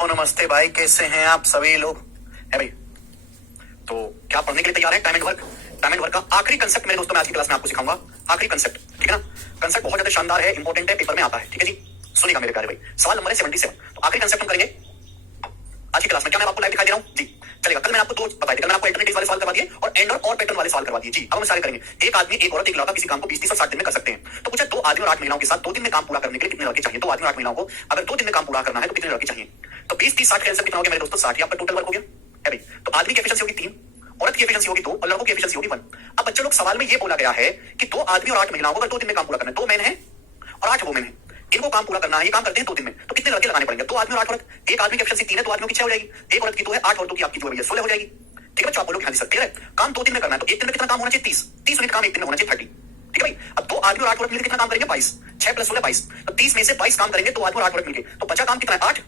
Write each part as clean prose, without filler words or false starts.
ओ नमस्ते भाई, कैसे हैं आप सभी लोग? है भाई, तो क्या पढ़ने के लिए तैयार है? Time and work. Time and work का आखिरी कंसेप्ट मेरे दोस्तों मैं आज की क्लास में आपको सिखाऊंगा। आखिरी कंसेप्ट, ठीक है ना? कंसेप्ट बहुत ज्यादा शानदार है, इंपॉर्टेंट है, पेपर में आता है, ठीक है जी? सुनिएगा मेरे प्यारे भाई, सवाल नंबर है 77। तो आखिरी कंसेप्ट हम करेंगे आज की क्लास में। क्या मैं आपको लाइव दिखाई दे रहा हूँ? जी चलेगा। कल मैंने आपको दो बताए थे, कल मैंने आपको अल्टरनेटिव वाले सवाल करवा दिए और एंड और पैटर्न वाले सवाल करवा दिए। जी अब हम सारे करेंगे। एक आदमी, एक औरत, एक लड़का किसी काम को 20, 30 और 60 दिन में कर सकते हैं। तो पूछा 2 आदमी और 8 महिलाओं के साथ 2 दिन में काम पूरा करने के लिए कितने लड़के चाहिए? 2 आदमी और 8 महिलाओं को अगर 2 दिन में काम पूरा करना है तो कितने लड़के चाहिए? तो 20, 30, 60 का आंसर कितना हो गया मेरे दोस्तों? 60। ये आपका टोटल वर्क हो गया है भाई। तो आदमी की एफिशिएंसी होगी 3, औरत की एफिशिएंसी होगी 2 और लड़कों की एफिशिएंसी होगी 1। अब बच्चों लोग, सवाल में ये बोला गया है कि 2 आदमी और 8 महिलाओं को अगर 2 दिन में काम पूरा करना है, 2 मैन है और 8 वुमेन है, इनको काम पूरा करना है, ये काम करते हैं 2 दिन में, तो कितने लड़के लगाने पड़ेंगे? 2 आदमी और 8 औरत। एक आदमी की एफिशिएंसी 3 है, 2 आदमियों की 6 हो जाएगी, एक औरत की 2 है, 8 औरतों की आपकी जो है 16 हो जाएगी। ठीक है बच्चों, आप बोलोगे हाँ जी सर क्लियर है। काम 2 दिन में करना है तो एक दिन में कितना काम होना चाहिए? 30 यूनिट काम एक दिन में होना चाहिए, 30। ठीक है भाई। अब 2 आदमी और 8 औरत मिलकर कितना काम करेंगे? 22। 6 + 16 22। तो 30 में से 22 काम करेंगे 2 आदमी और 8 औरत मिलकर, तो बचा काम कितना है? 8।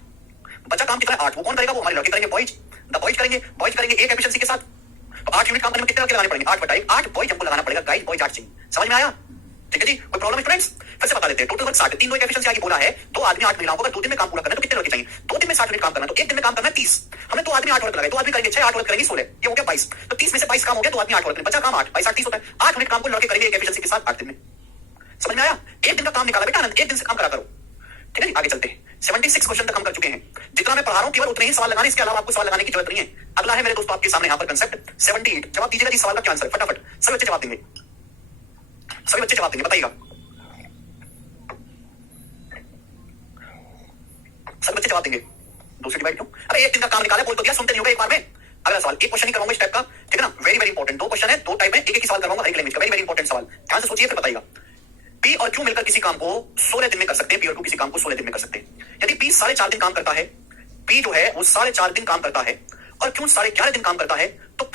बचा काम कितना है? 8। वो कौन करेगा? वो हमारे लड़के करेंगे, बॉयज। द बॉयज करेंगे, बॉयज करेंगे एक एफिशिएंसी के साथ। तो 8 यूनिट काम करने में कितने लड़के लगाने पड़ेंगे? 8/1। 8 बॉयज हमको लगाना पड़ेगा, गाइस बॉयज 8 चाहिए। समझ में आया? ठीक है जी, कोई प्रॉब्लम है स्टूडेंट्स? फिर से बता देते हैं। टोटल वर्क 60, 3 लोग एफिशिएंसी आगे बोला है 2 आदमी 8 महिलाओं को अगर 2 दिन में काम पूरा करना है तो कितने लड़के चाहिए? 2 दिन में 60 मिनट काम करना है तो एक दिन में काम करना है 30। हमने 2 आदमी 8 औरत लगाए, 2 आदमी करेंगे 6, 8 औरत करेंगे 16, ये हो गया 22। तो 30 में से 22 काम हो गया, 2 आदमी 8 औरत में बचा काम 8, 22 8 30 होता है। 8 मिनट काम को लड़के करेंगे एक एफिशिएंसी के साथ 8 दिन में। समझ में आया? एक दिन का काम निकाला बेटा आनंद, एक दिन से काम करा करो। ठीक है जी, आगे चलते हैं। 76 क्वेश्चन तक हम कर चुके हैं। जितना मैं पढ़ा रहा हूं केवल उतने ही सवाल लगाने, इसके अलावा आपको सवाल लगाने की जरूरत नहीं है। अगला है मेरे दोस्तों आपके सामने यहाँ पर कंसेप्ट 78। जवाब दीजिएगा जी सवाल का क्या आंसर है फटाफट। सभी बच्चे जवाब देंगे, सभी बच्चे जवाब देंगे, बताइएगा सब बच्चे जवाब देंगे। दूसरी डिवाइड क्यों? अरे एक दिन का काम निकाले, बोल तो दिया, सुनते नहीं होगा एक बार में। अगला सवाल, एक क्वेश्चन ही करवाऊंगा इस टाइप का, ठीक है ना? Very very important. 2 क्वेश्चन है, 2 टाइप में, एक ही सवाल करवाऊंगा हर एक लैंग्वेज का। वेरी वेरी इंपॉर्टेंट सवाल, ध्यान से सोचिए फिर बताइएगा। पी और क्यू मिलकर किसी काम को 16 दिन में कर सकते हैं। पी और क्यू किसी काम को 16 दिन में कर सकते हैं। यदि पी 4.5 दिन काम करता है, पी जो है वो 4.5 दिन काम करता है और क्यू 11.5 दिन काम करता है, तो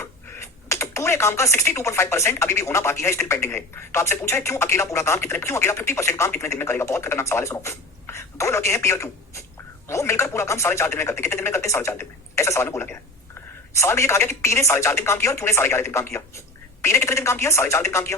पूरे काम का 62.5% अभी भी होना बाकी है, स्टिल पेंडिंग है। तो आपसे पूछा है क्यों अकेला पूरा काम कितने, क्यों अकेला 50% काम कितने दिन में करेगा? बहुत खतरनाक सवाल है, सुनो। 2 लड़के हैं पी और क्यू, वो मिलकर पूरा काम 4.5 दिन में करते। कितने दिन में करते? 4.5 दिन में। ऐसा सवाल में बोला गया है। सवाल में ये कहा गया कि पी ने 4.5 दिन काम किया और क्यू ने 11.5 दिन काम किया। पी ने कितने दिन काम किया? 4.5 दिन काम किया,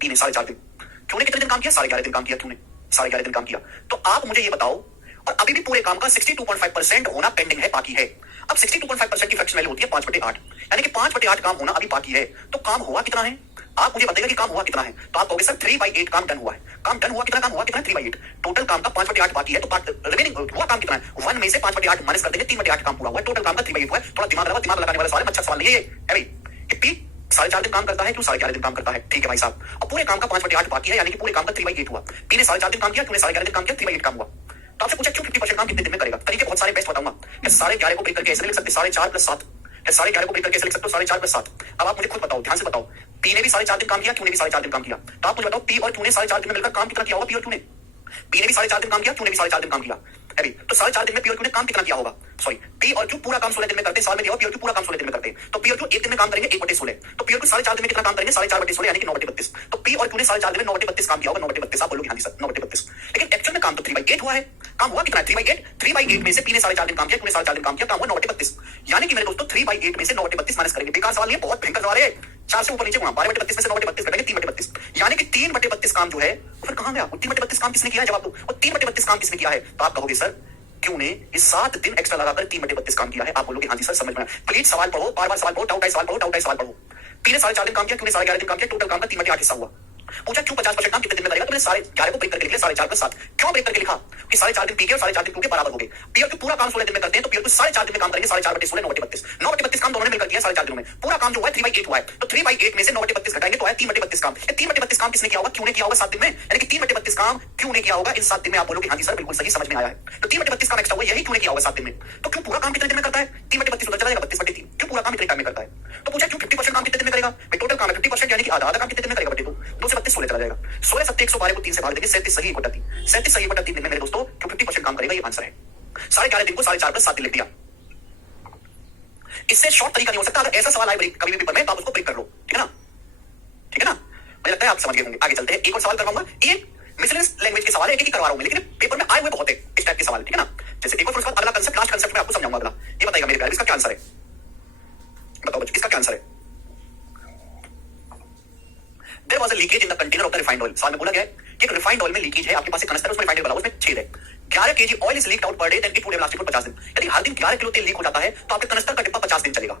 पी ने 4.5 दिन। क्यू ने कितने दिन काम किया? 11.5 दिन काम किया, क्यू ने 11.5 दिन काम किया। तो आप मुझे ये बताओ, और अभी भी पूरे काम का 62.5% होना पेंडिंग है, बाकी है। अब 62.5% की फ्रैक्शन वैल्यू होती है 5/8, यानी कि 5/8 काम होना अभी बाकी है। तो काम हुआ कितना है? आप मुझे बताइएगा कि काम हुआ कितना है। तो आप कहोगे सर 3/8 काम डन हुआ है। काम डन हुआ कितना? काम हुआ कितना? 3/8। टोटल काम का 5/8 बाकी है, तो रिमेनिंग हुआ काम कितना है? 1 में से 5/8 माइनस कर देंगे, 3/8 काम पूरा हुआ है। टोटल काम का 3/8 हुआ है। थोड़ा दिमाग लगाओ, दिमाग लगाने वाला सवाल है, अच्छा सवाल नहीं है ये है भाई। पी 4.5 दिन काम करता है, क्यों 11.5 दिन काम करता है, ठीक है भाई साहब। और पूरे काम का 5/8 बाकी है, यानी कि पूरे काम का 3/8 हुआ। पी ने 4.5 दिन काम किया, क्यू ने 11.5 दिन काम किया, 3/8 काम हुआ। तो आपसे पूछा क्यों 50% काम कितने दिन में करेगा? तरीके बहुत सारे बेस्ट बताऊंगा। 11.5 को ब्रेक करके ऐसे लिख सकते 4.5 + 7, 11.5 को ब्रेक करके ऐसे लिख सकते हो 4.5 + 7। अब आप मुझे खुद बताओ, ध्यान से बताओ, पी ने भी 4.5 दिन काम किया, क्यू ने भी 4.5 दिन काम किया। तो आप मुझे बताओ पी और क्यू ने 4.5 दिन में मिलकर काम कितना किया होगा? पी और क्यू ने, पी ने भी 4.5 दिन काम किया, क्यू ने भी 4.5 दिन काम किया है भाई। तो 4.5 दिन में पी और क्यू ने काम कितना किया होगा? सॉरी, पी और क्यू पूरा काम 16 दिन में करते हैं। साल में दिया पी और क्यू पूरा काम 16 दिन में करते हैं। तो पी और क्यू एक दिन में काम करेंगे 1/16। तो पी और क्यू 4.5 दिन में कितना काम करेंगे? 4.5/16 यानी कि 9/32। तो पी और क्यू ने 4.5 दिन में 9/32 काम किया होगा। 9/32 आप बोलोगे हाँ जी सर 9/32, लेकिन एक्चुअल में काम तो 3/8 हुआ है। काम हुआ कितना है? 3/8। 3/8 में से पी ने 4.5 दिन काम किया, क्यू ने 4.5 दिन काम किया, काम हुआ 9/32। यानी कि मेरे दोस्तों 3/8 में से 9/32 माइनस करेंगे। बेकार सवाल नहीं है, बहुत भयंकर सवाल है। 4 से ऊपर नीचे घुमा, 12/32 में से 9/32 घटाएंगे 3/32, यानी कि 3/32 काम जो है वो फिर कहां गया? 3/32 काम किसने किया है? जवाब दो। और 3/32 काम किसने किया है? तो आप कहोगे सर क्यों ने इस 7 दिन एक्स्ट्रा लगाकर 3/32 काम किया है। आप बोलोगे हाँ जी सर समझ में। प्लीज सवाल पढ़ो, बार बार सवाल पढ़ो, डाउट सवाल पढ़ो, डाउट सवाल पढ़ो। पी ने 4.5 दिन काम किया, क्यू ने 11.5 दिन काम किया, टोटल काम का 3/8 हिस्सा हुआ। पूछा क्यों 50% काम कितने दिन में करेगा? तो मैंने 11.5 को ब्रेक करके लिखा 4.5 + 7। क्यों ब्रेक करके लिखा? कि 4.5 दिन पी के और 4.5 दिन क्यू के बराबर हो गए। पी और क्यू पूरा काम 16 दिन में करते हैं, तो पी और क्यू 4.5 दिन में काम करेंगे, 4.5/16 9/32। 9/32 काम दोनों ने मिलकर किया 4.5 दिनों में। पूरा काम जो हुआ है 3/8 हुआ है। तो 3/8 में से 9/32 घटाएंगे तो है 3/32 काम। 3/32 काम किसने किया होगा? क्यू ने किया होगा 7 दिन में, यानी कि 3/32 काम क्यू ने किया होगा इन 7 दिन में। आप बोलोगे हाँ जी सर बिल्कुल सही, समझ में आया है। तो 3/32 काम एक्स्ट्रा हुआ, यही क्यू ने किया होगा 7 दिन में। तो क्यों पूरा काम कितने दिन में करता है? 3/32 उधर चला जाएगा 32/3। क्यों पूरा काम इतने टाइम में करता है? तो पूछा क्यों 50% काम कितने दिन में करेगा? भाई टोटल काम है 50%, यानी कि आधा आधा काम कितने दिन में करेगा? बटे 2 से 32 16 चला जाएगा। 16 7 112 को 3 से भाग देंगे, 37 सही 1/3। 37 सही 1/3 दिन में मेरे दोस्तों क्यों 50% काम करेगा, ये आंसर है। 11.5 दिन को 4.5 + 7 दिन लिख दिया। इससे शॉर्ट तरीका नहीं हो सकता। अगर ऐसा सवाल आए कभी भी पेपर में तो आप उसको ब्रेक कर लो, ठीक है ना? ठीक है ना? मुझे लगता है आप समझ गए होंगे। आगे चलते हैं, एक और सवाल करवाऊंगा। ये मिसलेनियस लैंग्वेज के सवाल है, एक ही करवा रहा हूं मैं, लेकिन पेपर में आए हुए बहुत है इस टाइप के सवाल, ठीक है ना? जैसे एक और उसके बाद अगला कंसेप्ट, लास्ट कंसेप्ट में आपको समझाऊंगा। अगला ये बताइएगा मेरे प्यारे, इसका क्या आंसर है? बताओ बच्चों, इसका क्या आंसर है? There was a leakage in the container of the refined oil. सवाल में बोला गया है एक रिफाइंड ऑयल में लीकेज है, आपके पास एक कनस्तर है, उसमें रिफाइंड ऑयल उसमें छेद है, 11 KG oil is leaked out per day, then it would have lasted for 50 दिन। यदि हर दिन 11 किलो तेल लीक हो जाता है तो आपके कनस्तर का डिब्बा 50 दिन चलेगा।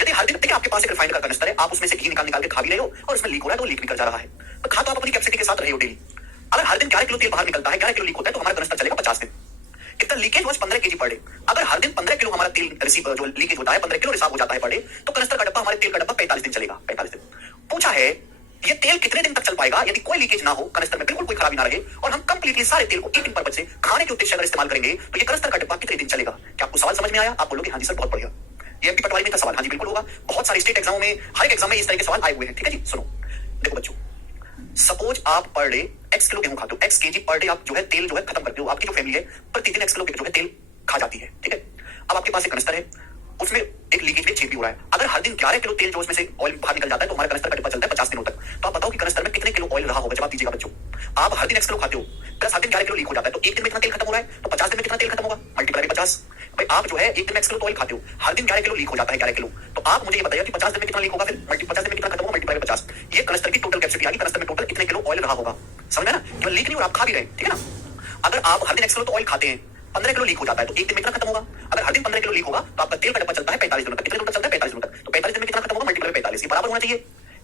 यदि हर दिन, देखिए आपके पास एक रिफाइंड का कनस्तर है, आप उसमें से घी निकाल निकाल के खा भी रहे हो और उसमें लीक हो रहा है तो लीक निकल जा रहा है, तो खा तो आप अपनी कैपेसिटी के साथ रहे हो डेली। अगर हर दिन 11 किलो तेल बाहर निकलता है, 11 किलो लीक होता है, तो हमारा कनस्तर चलेगा 50 दिन। इतना leakage was 15 KG per day. अगर हर दिन 15 किलो हमारा तेल रिसीव जो लीकेज होता है 15 किलो रिसाव हो जाता है पर डे, तो कनस्तर का डब्बा, हमारे तेल का डब्बा 45 दिन चलेगा। 45 दिन पूछा है ये तेल कितने दिन तक चल पाएगा यदि कोई लीकेज ना हो, कनस्तर में बिल्कुल कोई खराबी ना रहे और हम कंप्लीटली सारे तेल को ईटिंग पर्पज से खाने के उद्देश्य अगर इस्तेमाल करेंगे तो ये कनस्तर का डब्बा कितने दिन चलेगा। क्या आपको सवाल समझ में आया? आप बोलोगे हाँ जी सर बहुत बढ़िया, ये एमपी पटवारी में था सवाल। हाँ जी बिल्कुल होगा, बहुत सारे स्टेट एग्जामों में, हर एक एग्जाम में इस तरह के सवाल आए हुए हैं। ठीक है जी, सुनो देखो बच्चों, सपोज आप पर डे एक्स किलो गेहूं खाते हो, एक्स केजी पर डे आप जो है तेल जो है खत्म करते हो, आपकी जो फैमिली है प्रतिदिन एक्स किलो जो है तेल खा जाती है। ठीक है, अब आपके पास एक कनस्तर है, उसमें एक लीकेज में छेद भी हो रहा है। अगर हर दिन 11 किलो तेल जो उसमें से ऑयल बाहर निकल जाता है तो हमारा कनस्तर का डिब्बा चलता है 50 दिनों तक। तो आप बताओ कि कनस्तर में कितने किलो ऑयल रहा होगा? जवाब दीजिएगा बच्चों। आप हर दिन एक्स किलो खाते हो, प्लस हर दिन 11 किलो लीक हो जाता है, तो एक दिन में कितना तेल खत्म हो रहा है, तो 50 दिन में कितना तेल खत्म होगा, मल्टीप्लाई 50। भाई आप जो है एक दिन में एक्स किलो ऑयल खाते हो, हर दिन 11 किलो लीक हो जाता है, 11 किलो, तो आप मुझे ये बताइए कि 50 दिन में कितना लीक होगा, फिर 50 दिन में कितना खत्म होगा, मल्टीप्लाई 50। ये कनस्तर की टोटल कैपेसिटी आ गई, कनस्तर में टोटल कितने किलो ऑयल रहा होगा। समझ में ना, केवल लीक नहीं और आप खा भी रहे। ठीक है ना, अगर आप हर दिन एक्स किलो तो ऑयल खाते हैं, 15 किलो लीक हो जाता है, तो एक दिन में कितना खत्म होगा? अगर हर दिन 15 किलो लीक होगा तो आपका तेल का डब्बा चलता है 45 दिनों तक। कितने दिनों तक चलता है? 45 दिनों तक। तो 45 दिन में कितना खत्म होगा? मल्टीप्लाई 45। ये बराबर होना चाहिए,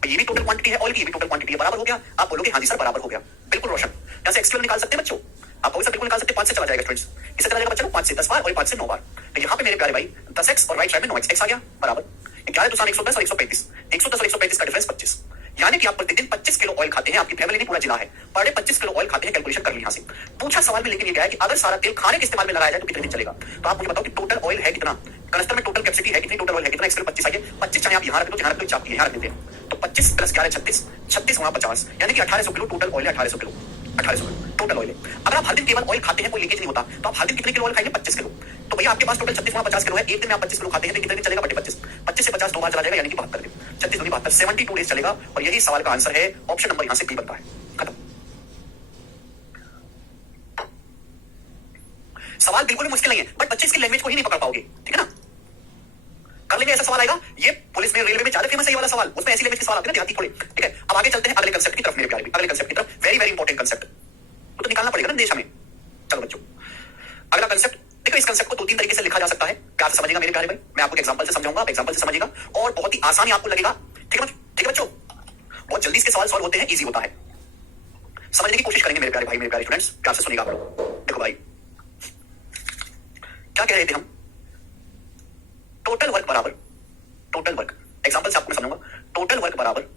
ये भी टोटल क्वांटिटी है ऑयल की, ये भी टोटल क्वांटिटी है, बराबर हो गया। आप बोलोगे हाँ जी सर बराबर हो गया, बिल्कुल रोशन। यहाँ से एक्स निकाल सकते हैं बच्चों, आप कोई सा बिल्कुल निकाल सकते हैं, 5 से चला जाएगा स्टूडेंट्स, इससे चला जाएगा बच्चों 5 से 10 बार और 5 से 9 बार। तो यहाँ पे मेरे प्यारे भाई 10x और राइट साइड में 9x, x आ गया बराबर 11 तो 110 और 135, 110 और 135 का डिफरेंस 25, यानी कि आप प्रतिदिन 25 किलो ऑयल खाते हैं। आपकी फैमिली नहीं पूरा जिला है, पर डे 25 किलो ऑयल खाते हैं, कैलकुलेशन कर ली यहाँ से। पूछा सवाल में लेकिन ये क्या है कि अगर सारा तेल खाने के इस्तेमाल में लगाया जाए तो कितने दिन चलेगा। तो आप मुझे बताओ कि टोटल ऑयल है कितना, कनस्तर में टोटल कैपेसिटी है कितनी, टोटल ऑयल है कितना, एक्स 25 आइए 25, चाहे आप यहाँ रख दो, यहाँ रख दो, चाप यहाँ रख देते हैं, तो 25 प्लस 11 36, 36 वहां 50, यानी कि 1800 किलो टोटल ऑयल है, 1800 किलो, 1800 किलो टोटल ऑयल है। अगर आप हर दिन केवल ऑयल खाते हैं, कोई लीकेज नहीं होता, तो आप हर दिन कितने किलो ऑयल खाएंगे? 25 किलो। तो भैया आपके पास टोटल 36 वहां 50 किलो है, एक दिन में आप 25 किलो खाते हैं तो कितने दिन चलेगा? 25 25 से 50 दो बार चला जाएगा, यानी कि 72 दिन, 36 दूनी 72, 72 डेज चलेगा। और यही सवाल का आंसर है, ऑप्शन नंबर यहां से बी बनता है। खत्म। सवाल बिल्कुल भी मुश्किल नहीं है, बट 25 की लैंग्वेज को ही नहीं पकड़ पाओगे। ठीक है ना, कर लेंगे, ऐसा सवाल आएगा। ये पुलिस में, रेलवे में ज्यादा फेमस है ये वाला सवाल, उसमें ऐसी लैंग्वेज के सवाल आते हैं देहाती थोड़े। ठीक है, अब आगे चलते हैं अगले कंसेप्ट की तरफ मेरे प्यारे, अगले कंसेप्ट की तरफ, वेरी वेरी इंपॉर्टेंट कंसेप्ट, तो निकालना पड़ेगा ना देश हमें। चलो बच्चों, अगला कंसेप्ट देखो, इस कंसेप्ट को 2-3 तरीके से लिखा जा सकता है, प्यार से समझिएगा मेरे प्यारे भाई। मैं आपको एग्जांपल से समझाऊंगा, आप एग्जांपल से समझिएगा और बहुत ही आसानी आपको लगेगा। ठीक है बच्चों, बहुत जल्दी इसके सवाल सॉल्व होते हैं, इजी होता है, समझने की कोशिश करेंगे मेरे प्यारे भाई, मेरे प्यारे स्टूडेंट्स, प्यार से सुनिएगा आप लोग। देखो भाई क्या कह रहे थे हम, टोटल वर्क बराबर, टोटल वर्क एग्जांपल से आपको मैं समझाऊंगा, टोटल वर्क बराबर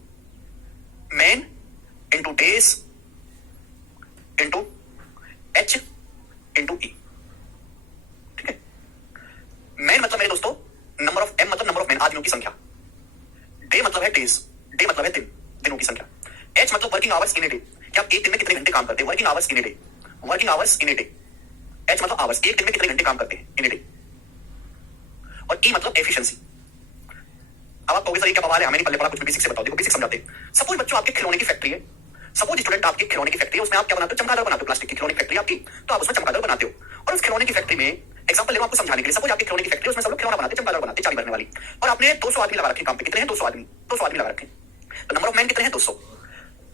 man into days into H into E. ठीक है, मैन मतलब मेरे दोस्तों नंबर ऑफ, एम मतलब नंबर ऑफ मैन, आदमियों की संख्या, डे मतलब है डेज, डे मतलब है दिन, दिनों की संख्या, एच मतलब working hours in a day, कि आप एक दिन में कितने घंटे काम करते हैं, working hours in a day, working hours in a day, H मतलब आवर्स, एक दिन में कितने घंटे काम करते हैं इन ए डे, और ई मतलब एफिशिएंसी। अब आप कहोगे सर ये क्या बवाल है, हमें नहीं पल्ले पड़ा कुछ भी, बेसिक से बताओ। देखो बेसिक समझाते हैं। सपोज बच्चों आपके खिलौने की फैक्ट्री है, सपोज स्टूडेंट आपकी खिलौने की फैक्ट्री है, उसमें आप क्या बनाते हो? चमगादड़ बनाते हो, प्लास्टिक की खिलौने की फैक्ट्री आपकी, तो आप उसमें चमगादड़ बनाते हो। और उस खिलौने की फैक्ट्री में एग्जांपल ले लो आपको समझाने के लिए, सपोज आपकी खिलौने की फैक्ट्री, उसमें सब लोग खिलौना बनाते हैं, चमगादड़ बनाते हैं, चाबी भरने वाली, और आपने 200 आदमी लगा रखे काम पे। कितने हैं? 200 आदमी, 200 आदमी लगा रखे। तो नंबर ऑफ मैन कितने हैं? 200।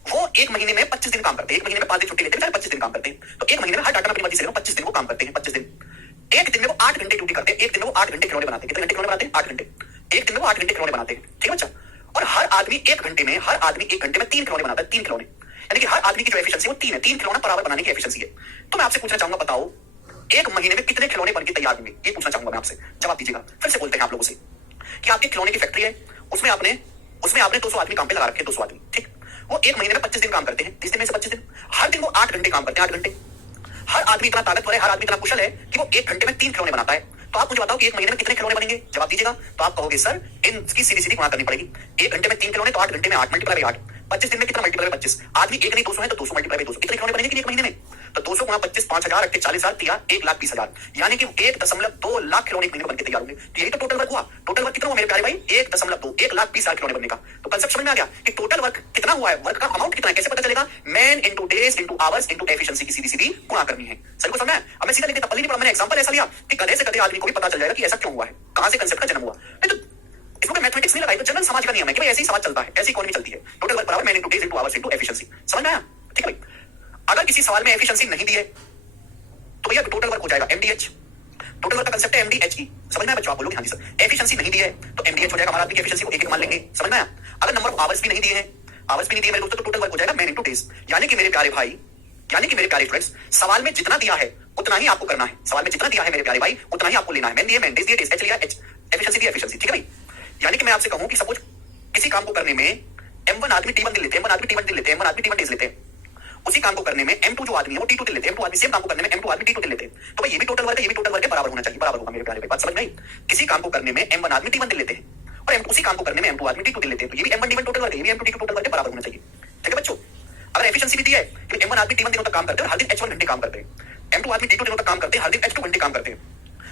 वो एक महीने में 25 दिन काम करते हैं, एक महीने में 5 दिन छुट्टी लेते हैं, 25 दिन काम करते हैं। तो एक महीने में हर डाटा में अपनी मर्जी से 25 दिन वो काम करते हैं, 25 दिन। एक दिन में वो 8 घंटे ड्यूटी करते हैं, एक दिन में वो 8 घंटे खिलौने बनाते हैं। कितने घंटे खिलौने बनाते हैं? 8 घंटे। एक दिन में वो 8 घंटे खिलौने बनाते हैं। ठीक है बच्चा, और हर आदमी एक घंटे में, हर आदमी एक घंटे में 3 खिलौने बनाता है, 3 खिलौने, यानी कि हर आदमी की जो एफिशिएंसी वो 3 है, 3 खिलौना बराबर बनाने की एफिशिएंसी है। तो मैं आपसे पूछना चाहूंगा, बताओ एक महीने में कितने खिलौने बनके तैयार होंगे, ये पूछना चाहूंगा मैं आपसे, जवाब दीजिएगा। फिर से बोलते हैं आप लोगों से कि आपकी खिलौने की फैक्ट्री है, उसमें आपने 200 आदमी काम पे लगा रखे, 200 आदमी। ठीक, वो एक महीने में 25 दिन काम करते हैं, 30 दिन में से 25 दिन, हर दिन वो 8 घंटे काम करते हैं, 8 घंटे। हर आदमी इतना ताकतवर है, हर आदमी इतना कुशल है कि वो एक घंटे में 3 खिलौने बनाता है। तो आप मुझे बताओ कि एक महीने में कितने खिलौने बनेंगे, जवाब दीजिएगा। तो आप कहोगे सर इनकी सीधी सीधी गुणा करनी पड़ेगी, एक घंटे में 3 खिलौने तो 8 घंटे में 8 मल्टीप्लाई 8, 25 दिन में कितना मल्टीप्लाई 25, आदमी एक नहीं 200 है तो 200 मल्टीप्लाई 200, कितने खिलौने बनेंगे एक महीने में? तो 200 गुणा 25, 5000 8 40,000 दिया 1,20,000, यानी कि 1.2 लाख खिलौने एक महीने में बनके तैयार होंगे। तो यही तो टोटल वर्क हुआ। टोटल वर्क कितना हुआ मेरे प्यारे भाई? 1.2 1,20,000 खिलौने बनने का। तो कंसेप्ट समझ में आ गया कि टोटल वर्क कितना हुआ है, वर्क का अमाउंट कितना है, कैसे पता चलेगा? Man into days into hours into efficiency की सीधी सीधी गुणा करनी है। सही को समझना है? अब मैं सीधा लेके तपल्ली नहीं पड़ा, मैंने एग्जांपल ऐसा लिया कि कदे से कदे आदमी को भी पता चल जाएगा कि ऐसा क्यों हुआ है, कहां से कंसेप्ट का जन्म हुआ। नहीं तो इसमें मैथमेटिक्स नहीं लगाई, तो जनरल समाज का नियम है कि भाई ऐसे ही समाज चलता है, ऐसी इकोनॉमी चलती है। टोटल वर्क बराबर man into days into hours into efficiency. समझ में आया? ठीक है भाई। अगर किसी सवाल में एफिशिएंसी नहीं दी है तो भैया टोटल वर्क हो जाएगा एमडीएच। टोटल वर्क का कंसेप्ट है एमडीएचई, समझ में आया बच्चों? आप बोलोगे हाँ जी सर। एफिशिएंसी नहीं दी है तो एमडीएच हो जाएगा, हमारा आदमी की एफिशिएंसी को एक मान लेंगे, समझ में आया? अगर नंबर ऑफ आवर्स भी नहीं दिए हैं, आवर्स भी नहीं दिए मेरे दोस्तों, तो टोटल वर्क हो जाएगा मैन इनटू डेज। यानी कि मेरे प्यारे भाई, यानी कि मेरे प्यारे स्टूडेंट्स, सवाल में जितना दिया है उतना ही आपको करना है। सवाल में जितना दिया है मेरे प्यारे भाई उतना ही आपको लेना है। मैन दिए मैन, डेज दिए डेज, एच लिया एच, एफिशिएंसी दी एफिशिएंसी, ठीक है भाई। यानी कि मैं आपसे कहूं कि सपोज किसी काम को करने में M1 आदमी T1 दिन लेते हैं, M1 आदमी T1 दिन लेते हैं, M1 आदमी T1 डेज लेते हैं। उसी काम को करने में M2 जो आदमी है वो T2 दिन लेते हैं, M2 आदमी सेम काम को करने में M2 आदमी T2 दिन लेते हैं। तो भाई ये भी टोटल वर्क है, ये भी टोटल वर्क है, बराबर होना चाहिए, बराबर होगा मेरे प्यारे भाई। बात समझ में आई? किसी काम को करने में M1 आदमी T1 दिन लेते हैं और उसी काम को करने में M2 आदमी T2 दिन लेते हैं, तो ये भी M1 D1 टोटल वर्क है, ये भी M2 T2 टोटल वर्क है, बराबर होना चाहिए। ठीक है बच्चों? अगर एफिशिएंसी भी दी है कि M1 आदमी T1 दिनों तक काम करते हैं और हर दिन H1 घंटे काम करते हैं, M2 आदमी T2 दिनों तक काम करते हैं, हर दिन H2 घंटे काम करते हैं,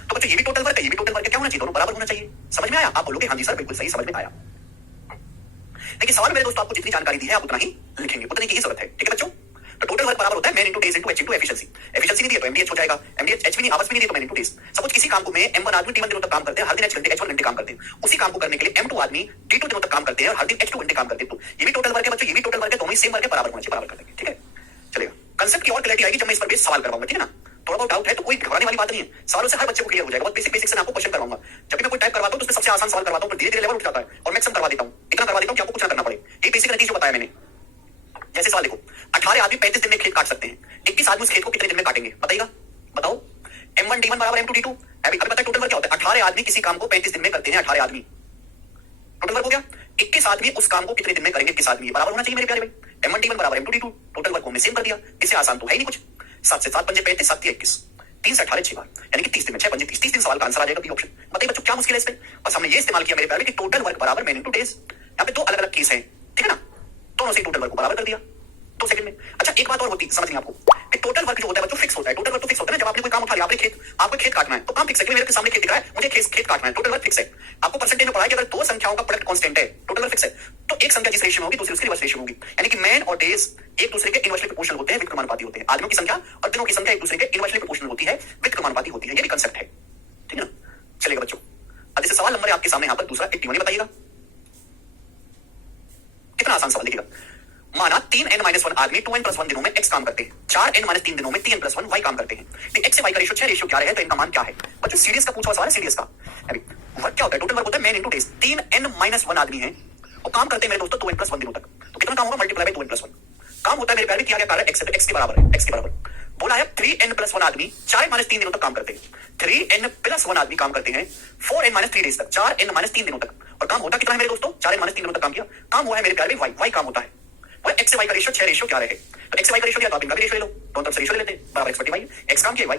तो बच्चों ये भी टोटल वर्क है, ये भी टोटल वर्क है, क्या होना चाहिए? दोनों बराबर होना चाहिए। समझ में आया? आप बोलोगे हाँ जी सर बिल्कुल सही, समझ में आया। लेकिन सवाल मेरे दोस्तों आपको जितनी जानकारी दी है आप उतना ही लिखेंगे, उतनी की ही जरूरत है। ठीक है बच्चों? तो टोटल वर्क बराबर होता है man into days into H into efficiency. Efficiency नहीं दी तो एमडीएच हो जाएगा, एमडीएच एच भी नहीं, आवर्स भी नहीं दी तो मैन इनटू डेज। सपोज किसी काम को में M1 आदमी T1 दिनों तक काम करते हैं, हर दिन H1 घंटे काम करते हैं, उसी काम को करने के लिए M2 आदमी T2 दिनों तक काम करते हैं और हर दिन H2 घंटे काम करते हैं, तो ये भी टोटल वर्क है बच्चों, ये भी टोटल वर्क है, दोनों ही सेम वर्क है, बराबर होना चाहिए, बराबर कर देंगे। ठीक है चलेगा। कंसेप्ट की और क्लैरिटी आएगी जब मैं इस पर बेस सवाल करवाऊंगा, ठीक है ना? थोड़ा बहुत डाउट है तो कोई घबराने वाली बात नहीं है, सवालों से हर बच्चे को क्लियर हो जाएगा। बहुत बेसिक बेसिक से आपको क्वेश्चन करवाऊंगा। जब भी मैं कोई टाइप करवाता हूं तो उसमें सबसे आसान सवाल करवाता हूं, धीरे धीरे लेवल उठ जाता है और मैक्सिमम करवा देता हूं, इतना करवा देता हूं कि आपको कुछ ना करना पड़े। ये बेसिक नतीजा बताया मैंने। जैसे सवाल देखो, 18 आदमी 35 दिन में खेत काट सकते हैं, 21 आदमी उस खेत को कितने दिन में काटेंगे? बताइएगा, बताओ। M1 D1 बराबर M2 D2। अभी पता है टोटल वर्क क्या होता है? 18 आदमी किसी काम को 35 दिन में करते हैं, 18 आदमी टोटल वर्क हो गया। 21 आदमी उस काम को कितने दिन में करेंगे? 21 आदमी, बराबर होना चाहिए मेरे प्यारे भाई। M1 D1 बराबर M2 D2, टोटल वर्क को हमने सेम कर दिया। इससे आसान तो है ही नहीं कुछ। 7 से 7 पंजे 35, 7 3 21, 3 से 18 6 बार, यानी कि 30 दिन में 6 पंजे 30, 30 दिन सवाल का आंसर आ जाएगा, बी ऑप्शन। बताइए बच्चों क्या मुश्किल है इसमें? बस हमने ये इस्तेमाल किया मेरे प्यारे कि टोटल वर्क बराबर मैन इनटू डेज। यहाँ पे दो अलग अलग केस हैं, ठीक है ना? दोनों से टोटल वर्क को बराबर कर दिया 2 सेकंड में। अच्छा एक बात और होती है, समझ नहीं आपको कि टोटल वर्क जो होता है बच्चों फिक्स होता है। टोटल वर्क तो फिक्स होता है ना, जब आपने कोई काम उठा लिया, आपने आपको खेत काटना है तो काम फिक्स है कि मेरे सामने खेत दिख रहा है, मुझे खेत काटना है, टोटल वर्क फिक्स है। आपको परसेंटेज में पढ़ा है कि अगर दो संख्याओं का प्रोडक्ट कांस्टेंट है, टोटल वर्क फिक्स है, तो एक संख्या जिस रेशियो में होगी दूसरी उसकी रिवर्स रेशियो होगी। यानी कि मैन और डेज एक दूसरे के इनवर्सली प्रोपोर्शनल होते हैं, विक्रमानुपाती होते हैं। आदमियों की संख्या और दिनों की संख्या एक दूसरे के इनवर्सली प्रोपोर्शनल होती है, विक्रमानुपाती होती है। ये भी कंसेप्ट है, ठीक है ना? चलेगा बच्चों। अब जैसे सवाल नंबर है आपके सामने यहाँ पर दूसरा 81, बताइएगा कितना आसान सवाल देखिएगा। माना 3n-1 आदमी 2n+1 दिनों में x काम करते हैं, 4n-3 दिनों में 3n+1 y काम करते हैं। तो x से y का रेशियो 6 रेशियो क्या है, तो इनका मान क्या है? बच्चों सीरीज का पूछा सवाल है, सीरीज का। अभी वर्क क्या होता है? टोटल वर्क होता है मैन इनटू डेज। 3n-1 आदमी है वो काम करते हैं मेरे दोस्तों 2n+1 दिनों तक, तो कितना काम होगा? मल्टीप्लाई बाय 2n+1 काम होता है मेरे प्यारे। किया गया कार्य x है तो x के बराबर है, x के बराबर। बोला है 3n+1 आदमी 4n-3 दिनों तक काम करते हैं, 3n+1 आदमी काम करते हैं 4n-3 डेज तक, 4n-3 दिनों तक। और काम होता कितना है मेरे दोस्तों? 4n-3 दिनों तक काम किया। काम हुआ है मेरे प्यारे y, y काम होता है वो x से y का रेशियो 6 रेशियो क्या रहे। तो x से y का रेशियो दिया तो आप इनका भी रेशियो ले लो, दोनों तरफ से रेशियो ले लेते हैं, बराबर x/y। x काम किया y,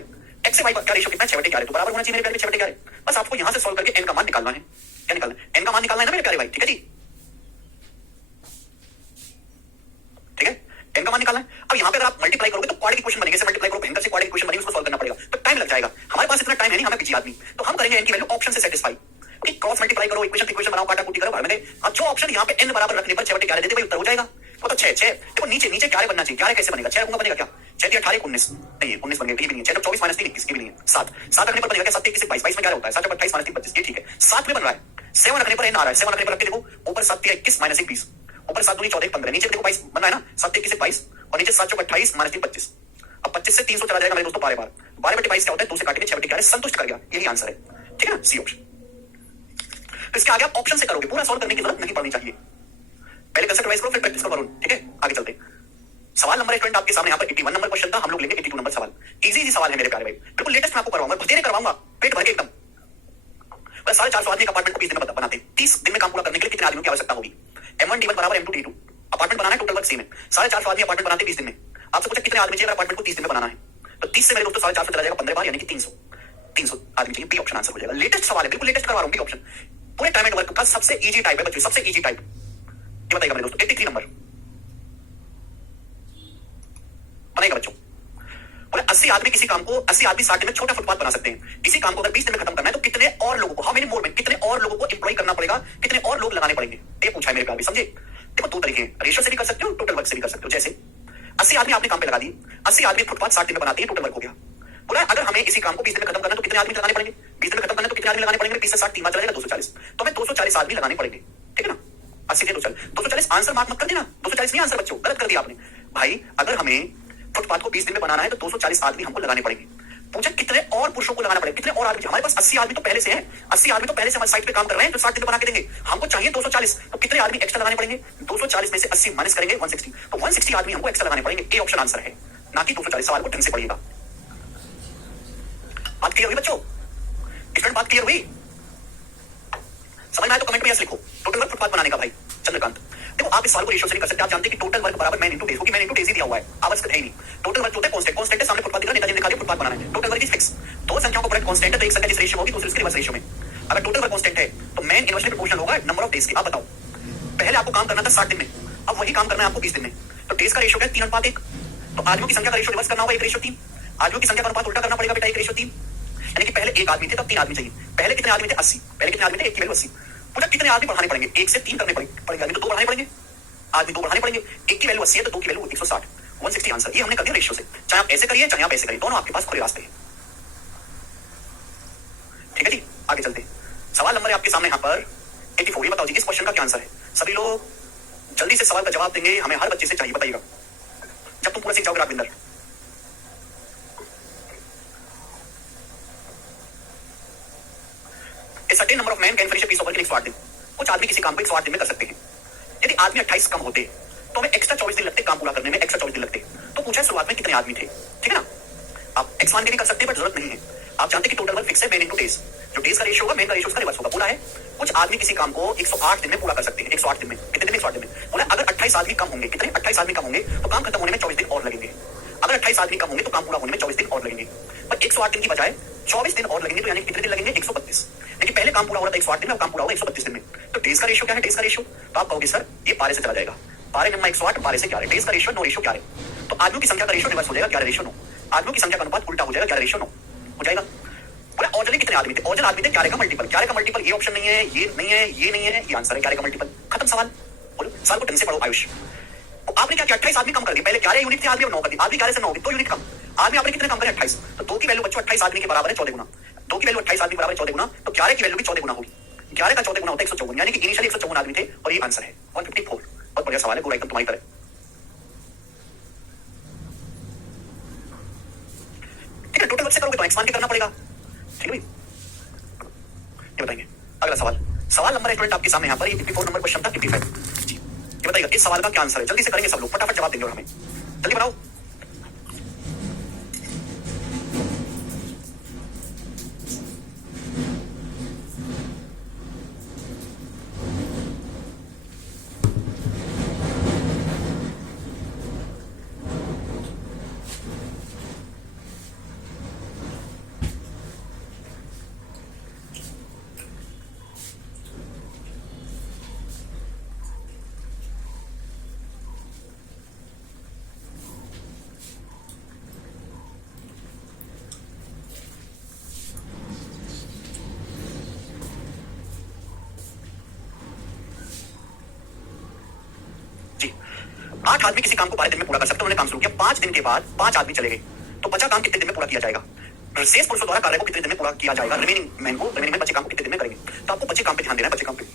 x से y का रेशियो कितना है? 6/11, तो बराबर होना चाहिए मेरे प्यारे 6/11। बस आपको यहां से सॉल्व करके n का मान निकालना है। क्या निकालना है? n का मान निकालना है ना मेरे प्यारे भाई, ठीक है जी? ठीक है, n का मान निकालना है। अब यहाँ पे अगर आप मल्टीप्लाई करोगे तो क्वाड्रेटिक क्वेश्चन बनेंगे, मल्टीप्लाई करो भयंकर से क्वाड्रेटिक क्वेश्चन बनेंगे, उसको सॉल्व करना पड़ेगा तो टाइम लग जाएगा। हमारे पास इतना टाइम है नहीं, हमें बिजी आदमी, तो हम करेंगे n की वैल्यू ऑप्शन से सेटिस्फाई। क्रॉस मल्टीप्लाई करो, इक्वेशन बनाओ, काटा कुटी करो, भर में जो ऑप्शन यहाँ पे n बराबर रखने पर 6/11 देते भाई उत्तर हो जाएगा। वो तो 6 देखो नीचे क्या बनना चाहिए? क्या कैसे बनेगा? 6 दूंगा बनेगा क्या? 6 18 19 नहीं है, 19 बन गया, ये भी नहीं है। 6 24 - 3 21 ये भी नहीं है। 7 रखने पर बनेगा क्या? 7 21 22 22 में क्या होता है? 7 28 - 3 25 ये ठीक है। 7 में बन रहा है, 7 रखने पर n आ रहा है, 7 रखने पर रख के देखो ऊपर 7 21 - 1 20, ऊपर 7 दूनी 14 15, नीचे देखो 22 बन रहा है ना, 7 21 22 और नीचे 7 28 - 3 25। अब 25 से 300 चला जाएगा मेरे दोस्तों 12 12/22 क्या होता है? 2 से काटेंगे 6/11 संतुष्ट कर गया, यही आंसर है, ठीक है ना? C option. तो इसके आगे आप ऑप्शन से करोगे, पूरा सॉल्व करने की जरूरत नहीं पड़नी चाहिए। पहले कंसेप्ट वाइज करो फिर प्रैक्टिस करो, ठीक है? आगे चलते हैं। सवाल नंबर 1 आपके सामने यहाँ पर 81 नंबर क्वेश्चन था, हम लोग लेंगे 82 नंबर सवाल। इजी सवाल है मेरे प्यारे भाई, बिल्कुल लेटेस्ट मैं आपको करवाऊंगा, धीरे करवाऊंगा, पेट भर के एकदम। 450 आदमी अपार्टमेंट को 20 दिन में बनाते हैं, 30 दिन में काम पूरा करने के लिए कितने आदमियों की आवश्यकता होगी? M1 D1 बराबर M2 D2। अपार्टमेंट बनाना है, टोटल वर्क सेम है। 450 आदमी अपार्टमेंट बनाते 20 दिन में। आपसे पूछा कितने आदमी चाहिए अपार्टमेंट को 30 दिन में बनाना है, तो 30 से मेरे दोस्तों 450 चला जाएगा 15 बार, यानी कि 300 आदमी चाहिए। बी ऑप्शन आंसर हो जाएगा। लेटेस्ट सवाल है, बिल्कुल लेटेस्ट करवा रहा हूं, बी ऑप्शन। पूरे टाइम एंड वर्क का सबसे इजी टाइप है बच्चों, सबसे इजी टाइप ये बताइएगा मेरे दोस्तों। 83 नंबर बनाएगा बच्चों। बोले 80 आदमी किसी काम को 80 आदमी 60 दिन में छोटा फुटपाथ बना सकते हैं। इसी काम को अगर 20 दिन में खत्म करना है तो कितने और लोगों को, हाउ मेनी मोर मैन, कितने और लोगों को एम्प्लॉय करना पड़ेगा, कितने और लोग लगाने पड़ेंगे, ये पूछा है मेरे प्यारे, समझे? देखो दो तरीके हैं, रेशियो से भी कर सकते हो, टोटल वर्क से भी कर सकते हो। जैसे 80 आदमी आपने काम पे लगा दिए, 80 आदमी फुटपाथ 60 दिन में बनाते हैं, टोटल वर्क हो गया। बोला अगर हमें इसी काम को 20 दिन में खत्म करना है तो कितने आदमी लगाने पड़ेंगे? 20 दिन में खत्म करना है तो कितने आदमी लगाने पड़ेंगे? 20 से 60 3 चला जाएगा 240, तो हमें 240 आदमी लगाने पड़ेंगे, ठीक है ना? 80 थे 240 आंसर मार्क मत कर देना। 240 नहीं आंसर बच्चों, गलत कर दिया आपने भाई। अगर हमें फुटपाथ को 20 दिन में बनाना है तो 240 आदमी हमको लगाने पड़ेंगे। पूछे कितने और पुरुषों को लगाना पड़ेगा, कितने और आदमी? हमारे पास 80 आदमी तो पहले से हैं, 80 आदमी तो पहले से हमारे साइट पे काम कर रहे हैं जो 60 दिन में बना के देंगे। हमको चाहिए 240, तो कितने आदमी एक्स्ट्रा लगाने पड़ेंगे? 240 में से 80 माइनस करेंगे 160, तो 160 आदमी हमको एक्स्ट्रा लगाने पड़ेंगे। ए ऑप्शन आंसर है, ना कि 240। सवाल को ढंग से पढ़िएगा। बात क्लियर हुई बच्चों? स्टूडेंट बात क्लियर हुई? समझ में आए तो कमेंट में यस लिखो। टोटल वर्क फुटपाथ बनाने का भाई चंद्रकांत। देखो आप इस सवाल को रेशियो से नहीं कर सकते। आप जानते हैं कि टोटल वर्क बराबर मैन इनटू डेज, क्योंकि मैन इनटू डेज ही दिया हुआ है, आवर्स है ही नहीं। टोटल वर्क होता है कांस्टेंट, कांस्टेंट है सामने फुटपाथ दिखा, नेताजी ने दिखा दिया फुटपाथ बनाना है। Total work is fix. दो संख्याओं का प्रोडक्ट कांस्टेंट है तो एक संख्या जिस रेशियो होगी दूसरी उसके रिवर्स रेशियो में। अगर टोटल वर्क कांस्टेंट है तो मैन इनवर्सली प्रोपोर्शनल होगा नंबर ऑफ डेज के। आप बताओ, पहले आपको काम करना था 60 दिन में, अब वही काम करना है आपको 20 दिन में। तो डेज का रेशियो क्या है? 3:1। तो आदमियों की संख्या का रेशियो रिवर्स करना होगा 1:3। आदमियों की संख्या का अनुपात उल्टा करना पड़ेगा बेटा 1:3। यानी कि पहले एक आदमी थे तब 3 आदमी चाहिए। पहले कितने आदमी थे? 80। पहले कितने आदमी थे? 1 की वैल्यू 80। पूछा कितने आदमी बढ़ाने पड़ेंगे? 1 से 3 करने पड़ेंगे। आदमी तो 2 बढ़ाने पड़ेंगे, आदमी 2 बढ़ाने पड़ेंगे। 1 की वैल्यू 80 है तो 2 की वैल्यू 160, 160 आंसर। ये हमने कर दिया रेशियो से। चाहे आप ऐसे करिए चाहे आप ऐसे करिए, दोनों आपके पास खुले रास्ते हैं। ठीक है जी, आगे चलते हैं। सवाल नंबर है आपके सामने यहाँ पर 84। ये बताओ जी इस क्वेश्चन का क्या आंसर है? सभी लोग जल्दी से सवाल का जवाब देंगे, हमें हर बच्चे से चाहिए, बताइएगा जब तुम पूरा सीख जाओगे राघविंदर। A certain number of men can finish a piece of work in 108 दिन। कुछ आदमी किसी काम को 108 दिन में कर सकते हैं। यदि आदमी 28 कम होते तो हमें एक्स्ट्रा 24 दिन लगते काम पूरा करने में, एक्स्ट्रा 24 दिन लगते। तो पूछा शुरुआत में कितने आदमी थे, ठीक है ना? आप एक्स मान के भी कर सकते हैं बट जरूरत नहीं है। आप जानते हैं कि टोटल वर्क फिक्स है मैन इनटू डेज। जो डेज का रेशियो होगा मैन का रेशियो उसका रिवर्स होगा। बोला है कुछ आदमी किसी काम को 108 दिन में पूरा कर सकते हैं। 108 दिन में कितने दिन? 108 दिन में। बोला अगर 28 आदमी कम होंगे, कितने? 28 आदमी कम होंगे तो काम खत्म होने में 24 दिन और लगेंगे। अगर 28 आदमी कम होंगे तो काम पूरा होने में 24 दिन और लगेंगे। पर 108 दिन की बजाय 24 दिन और लगेंगे, तो यानी कितने दिन लगेंगे? 132। लेकिन पहले काम पूरा हो रहा था 108 दिन में, काम पूरा होगा 132 दिन में। तो डेज का रेशियो क्या है? डेज का रेशियो तो आप कहोगे सर ये पारे से चला जाएगा, पारे में 108 पारे से 11। डेज का रेशियो 9 रेशियो 11। तो आदमियों की संख्या का रेशियो रिवर्स हो जाएगा 11 रेशियो 9। आदमियों की संख्या का अनुपात उल्टा हो जाएगा 11 रेशियो 9 हो जाएगा। बोला औजले कितने आदमी थे? औजल आदमी थे 11 का मल्टीपल। 11 का मल्टीपल ये ऑप्शन नहीं है, ये नहीं है, ये नहीं है, ये आंसर है 11 का मल्टीपल। खत्म सवाल। बोलो सवाल को ढंग से पढ़ो आयुष। आपने क्या किया? 28 आदमी कम कर दिए। पहले 11 यूनिट थे, आदमी अब 9 कर दिए। आदमी 11 से 9 हो गए, 2 यूनिट कम। आदमी आपने कितने कम करे? 28। तो 2 की वैल्यू बच्चों 28 आदमी के बराबर है 14 गुना। 2 की वैल्यू 28 आदमी बराबर 14 गुना, तो 11 की वैल्यू भी 14 गुना होगी। 11 का 14 गुना होता है 154, यानी कि इनिशियली 154 आदमी थे और ये आंसर है 154। बहुत बढ़िया सवाल है, पूरा एकदम तुम्हारी तरह। ठीक है, टोटल वर्क से करोगे तो एक्स मान के करना पड़ेगा। ठीक है भाई, ये बताएंगे। अगला सवाल, सवाल नंबर है स्टूडेंट आपके सामने यहाँ पर 54 नंबर क्वेश्चन था 55 जी। ये बताइएगा इस सवाल का क्या आंसर है? जल्दी से करेंगे सब लोग, फटाफट जवाब देंगे और हमें जल्दी बनाओ। जी 8 आदमी किसी काम को 12 दिन में पूरा कर सकते हैं। उन्होंने काम शुरू किया, 5 दिन के बाद 5 आदमी चले गए, तो बचा काम कितने दिन में पूरा किया जाएगा? शेष पुरुषों द्वारा कार्य को कितने दिन में पूरा किया जाएगा? रिमेनिंग मैन को, रिमेनिंग में बचे काम को कितने दिन में करेंगे? तो आपको बचे काम पे ध्यान देना है, बचे काम पे।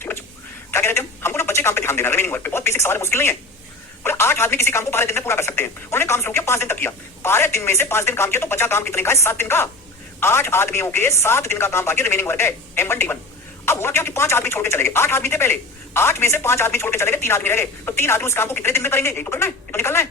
ठीक है बच्चों, क्या कह रहे थे हम? हमको ना बचे काम पे ध्यान देना, रिमेनिंग वर्क पे। बहुत बेसिक सवाल, मुश्किल नहीं है। बोले 8 आदमी किसी काम को 12 दिन में पूरा कर सकते हैं। उन्होंने काम शुरू किया, 5 दिन तक किया। 12 दिन में से 5 दिन काम किया, तो बचा काम कितने का है? 7 दिन का। 8 आदमियों के 7 दिन का काम बाकी, रिमेनिंग वर्क है M1D1। अब हुआ क्या कि 5 आदमी छोड़ के चले गए। 8 आदमी थे पहले, 8 में से 5 आदमी छोड़ के चले गए, 3 आदमी रह गए। तो 3 आदमी उस काम को कितने दिन में करेंगे? ये तो करना है, ये तो निकलना है,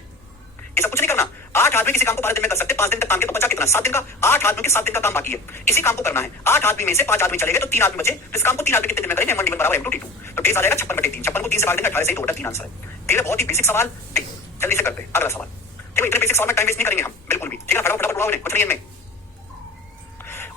ये सब कुछ नहीं करना। 8 आदमी किसी काम को 12 दिन में कर सकते, 5 दिन तक काम किया, तो बचा कितना? 7 दिन का। 8 आदमी के 7 दिन का काम बाकी है, इसी काम को करना है। 8 आदमी में से 5 आदमी चले गए, तो 3 आदमी बचे, तो इस काम को 3 आदमी कितने दिन में करेंगे? M1D1 बराबर M2D2। तो डेज आ जाएगा 56/3। 56 को 3 से काट देंगे, 18 से ही तो होता है 3 आंसर है। ठीक है, बहुत ही बेसिक सवाल। ठीक, जल्दी से करते हैं अगला सवाल। ठीक है, इतने बेसिक सवाल में टाइम वेस्ट नहीं करेंगे हम बिल्कुल भी। ठीक है, फटाफट उड़ाओ इन्हें, कुछ नहीं इनमें।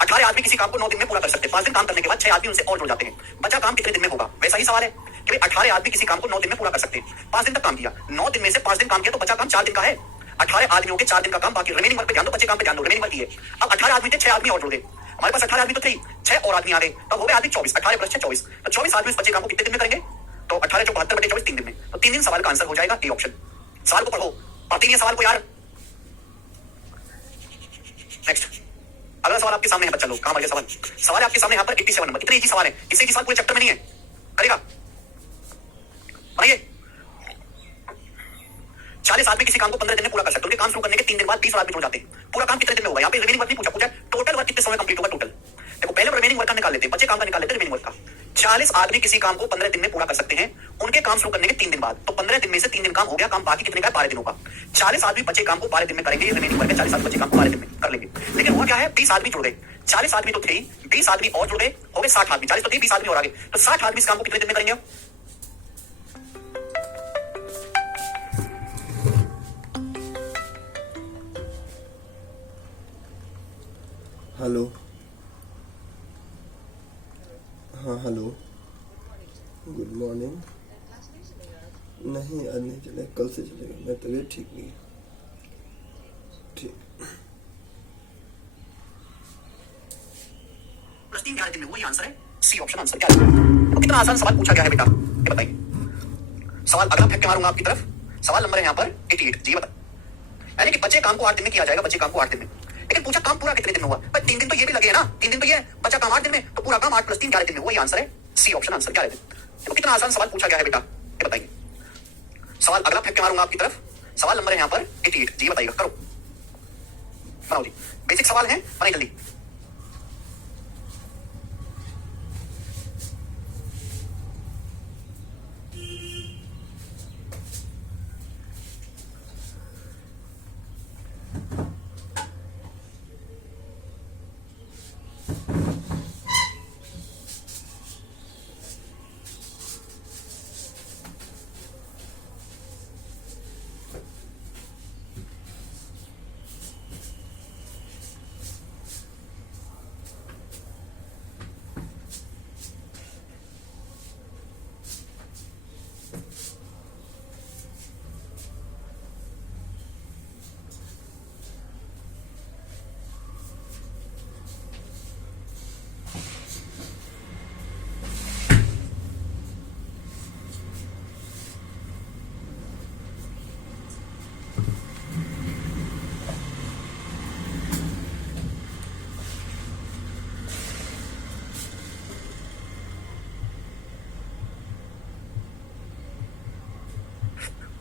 18 आदमी किसी काम को 9 दिन में पूरा कर सकते हैं। 5 दिन काम करने के बाद 6 आदमी उनसे और जुड़ जाते हैं। बचा काम कितने दिन में होगा? वैसा ही सवाल है कि 18 आदमी किसी काम को 9 दिन में पूरा कर सकते हैं। 5 दिन तक काम किया, 9 दिन में से 5 दिन काम किया, तो बचा काम 4 दिन का है। 18 आदमियों के 4 दिन का काम बाकी, रिमेनिंग वर्क पे ध्यान दो, बचे काम पे ध्यान दो, रिमेनिंग वर्क ही है। अब 18 आदमी थे, 6 आदमी और जुड़ गए। हमारे पास 18 आदमी तो थे ही, 6 और आदमी आ गए, तब हो गए आदमी 24, 18 प्लस 6 24, तो 24 आदमी इस बच्चे काम को कितने दिन में करेंगे? तो 18 जो 72 बटे 24 3 दिन में, तो 3 दिन सवाल का आंसर हो जाएगा ए ऑप्शन। सवाल को पढ़ो, पढ़ती नहीं है सवाल को यार। नेक्स्ट अगला सवाल आपके सामने है बच्चा लोग, कहां मर गया सवाल? सवाल आपके सामने यहाँ पर 87 नंबर, इतने इजी सवाल है, इससे इजी सवाल पूरे चैप्टर में नहीं है। करेगा बनाइए। 40 आदमी किसी काम को 15 दिन में पूरा कर सकते हैं, उनके काम शुरू करने के 3 दिन बाद 20 आदमी जुड़ जाते हैं। पूरा काम कितने दिन में होगा? यहाँ पे रिमेनिंग वर्क नहीं पूछा, टोटल वर्क कितने समय कंप्लीट होगा टोटल। देखो पहले रिमेनिंग वर्क का निकाल लेते हैं, बच्चे काम का निकाल लेते हैं रिमेनिंग वर्क का। 40 आदमी किसी काम को 15 दिन में पूरा कर सकते हैं, उनके काम शुरू करने के 3 दिन बाद, तो 15 दिन में से 3 दिन काम हो गया, काम बाकी कितने का? 12 दिनों का। 40 आदमी बच्चे काम को 12 दिन में करेंगे, रिमेनिंग वर्क है, 40 आदमी बच्चे काम को 12 दिन में कर लेंगे। लेकिन हुआ क्या है, 20 आदमी जुड़ गए, 40 आदमी तो थे ही, 20 आदमी और जुड़ गए, हो गए 60 आदमी, 40 तो थे 20 आदमी और आ गए, तो 60 आदमी इस काम को कितने दिन में करेंगे? हेलो, हाँ हेलो, गुड मॉर्निंग। नहीं आज नहीं चलेगा, कल से चलेगा, मेरी तबीयत ठीक नहीं है। ठीक 3 11 दिन में, वही आंसर है सी ऑप्शन आंसर क्या है? तो कितना आसान सवाल पूछा गया है बेटा, ये बताइए। सवाल अगला फेंक के मारूंगा आपकी तरफ, सवाल नंबर है यहाँ पर 88 जी बता। यानी कि बच्चे काम को 8 दिन में किया जाएगा, बच्चे काम को 8 दिन में, लेकिन पूछा काम पूरा कितने दिन में हुआ? भाई 3 दिन तो ये भी लगे है ना, 3 दिन तो ये बच्चा काम 8 दिन में, तो पूरा काम 8 + 3 11 दिन में, वही आंसर है सी ऑप्शन आंसर क्या है? देखो कितना आसान सवाल पूछा गया है बेटा, ये बताइए। सवाल अगला फेंक के मारूंगा आपकी तरफ, सवाल नंबर है यहाँ पर 88 जी बताइएगा, करो बनाओ जी, बेसिक सवाल है, बनाइए जल्दी।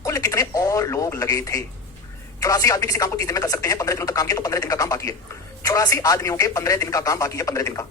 कुल कितने और लोग लगे थे? 84 आदमी किसी काम को 30 दिन में कर सकते हैं, 15 दिनों तक काम किया, तो 15 दिन का काम बाकी है। 84 आदमियों के 15 दिन का काम बाकी है, 15 दिन का।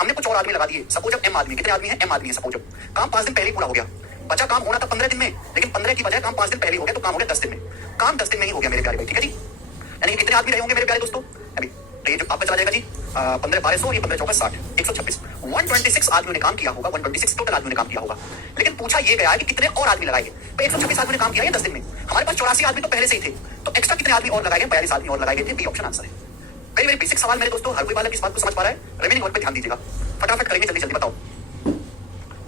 हमने कुछ और आदमी लगा दिए, सपोज अब एम आदमी, कितने आदमी है? एम आदमी है, सपोज काम 5 दिन पहले ही पूरा हो गया, बचा काम होना था 15 दिन में, लेकिन 15 की बजाय काम 5 दिन पहले हो गया, तो काम हो गया 10 दिन में। काम 10 दिन में ही हो गया मेरे प्यारे भाई, ठीक है जी। यानी कितने आदमी रहे होंगे मेरे प्यारे दोस्तों? अभी तो ये जो आपका चला जाएगा जी 15 12 100, ये 15 चौका 60, 126, 126 आदमियों ने काम किया होगा, 126 टोटल आदमियों ने काम किया होगा। लेकिन पूछा ये गया है कि कितने और आदमी लगाएंगे, तो 126 आदमी ने काम किया है 10 दिन में, हमारे पास 84 आदमी तो पहले से ही थे, तो एक्स्ट्रा कितने आदमी और लगाए गए? 42 आदमी और लगाए गए थे, बी ऑप्शन आंसर है। वेरी वेरी बेसिक सवाल मेरे दोस्तों, हर कोई बालक इस बात को समझ पा रहा है? रिमेनिंग वर्क पे ध्यान दीजिएगा, फटाफट करेंगे, जल्दी जल्दी बताओ।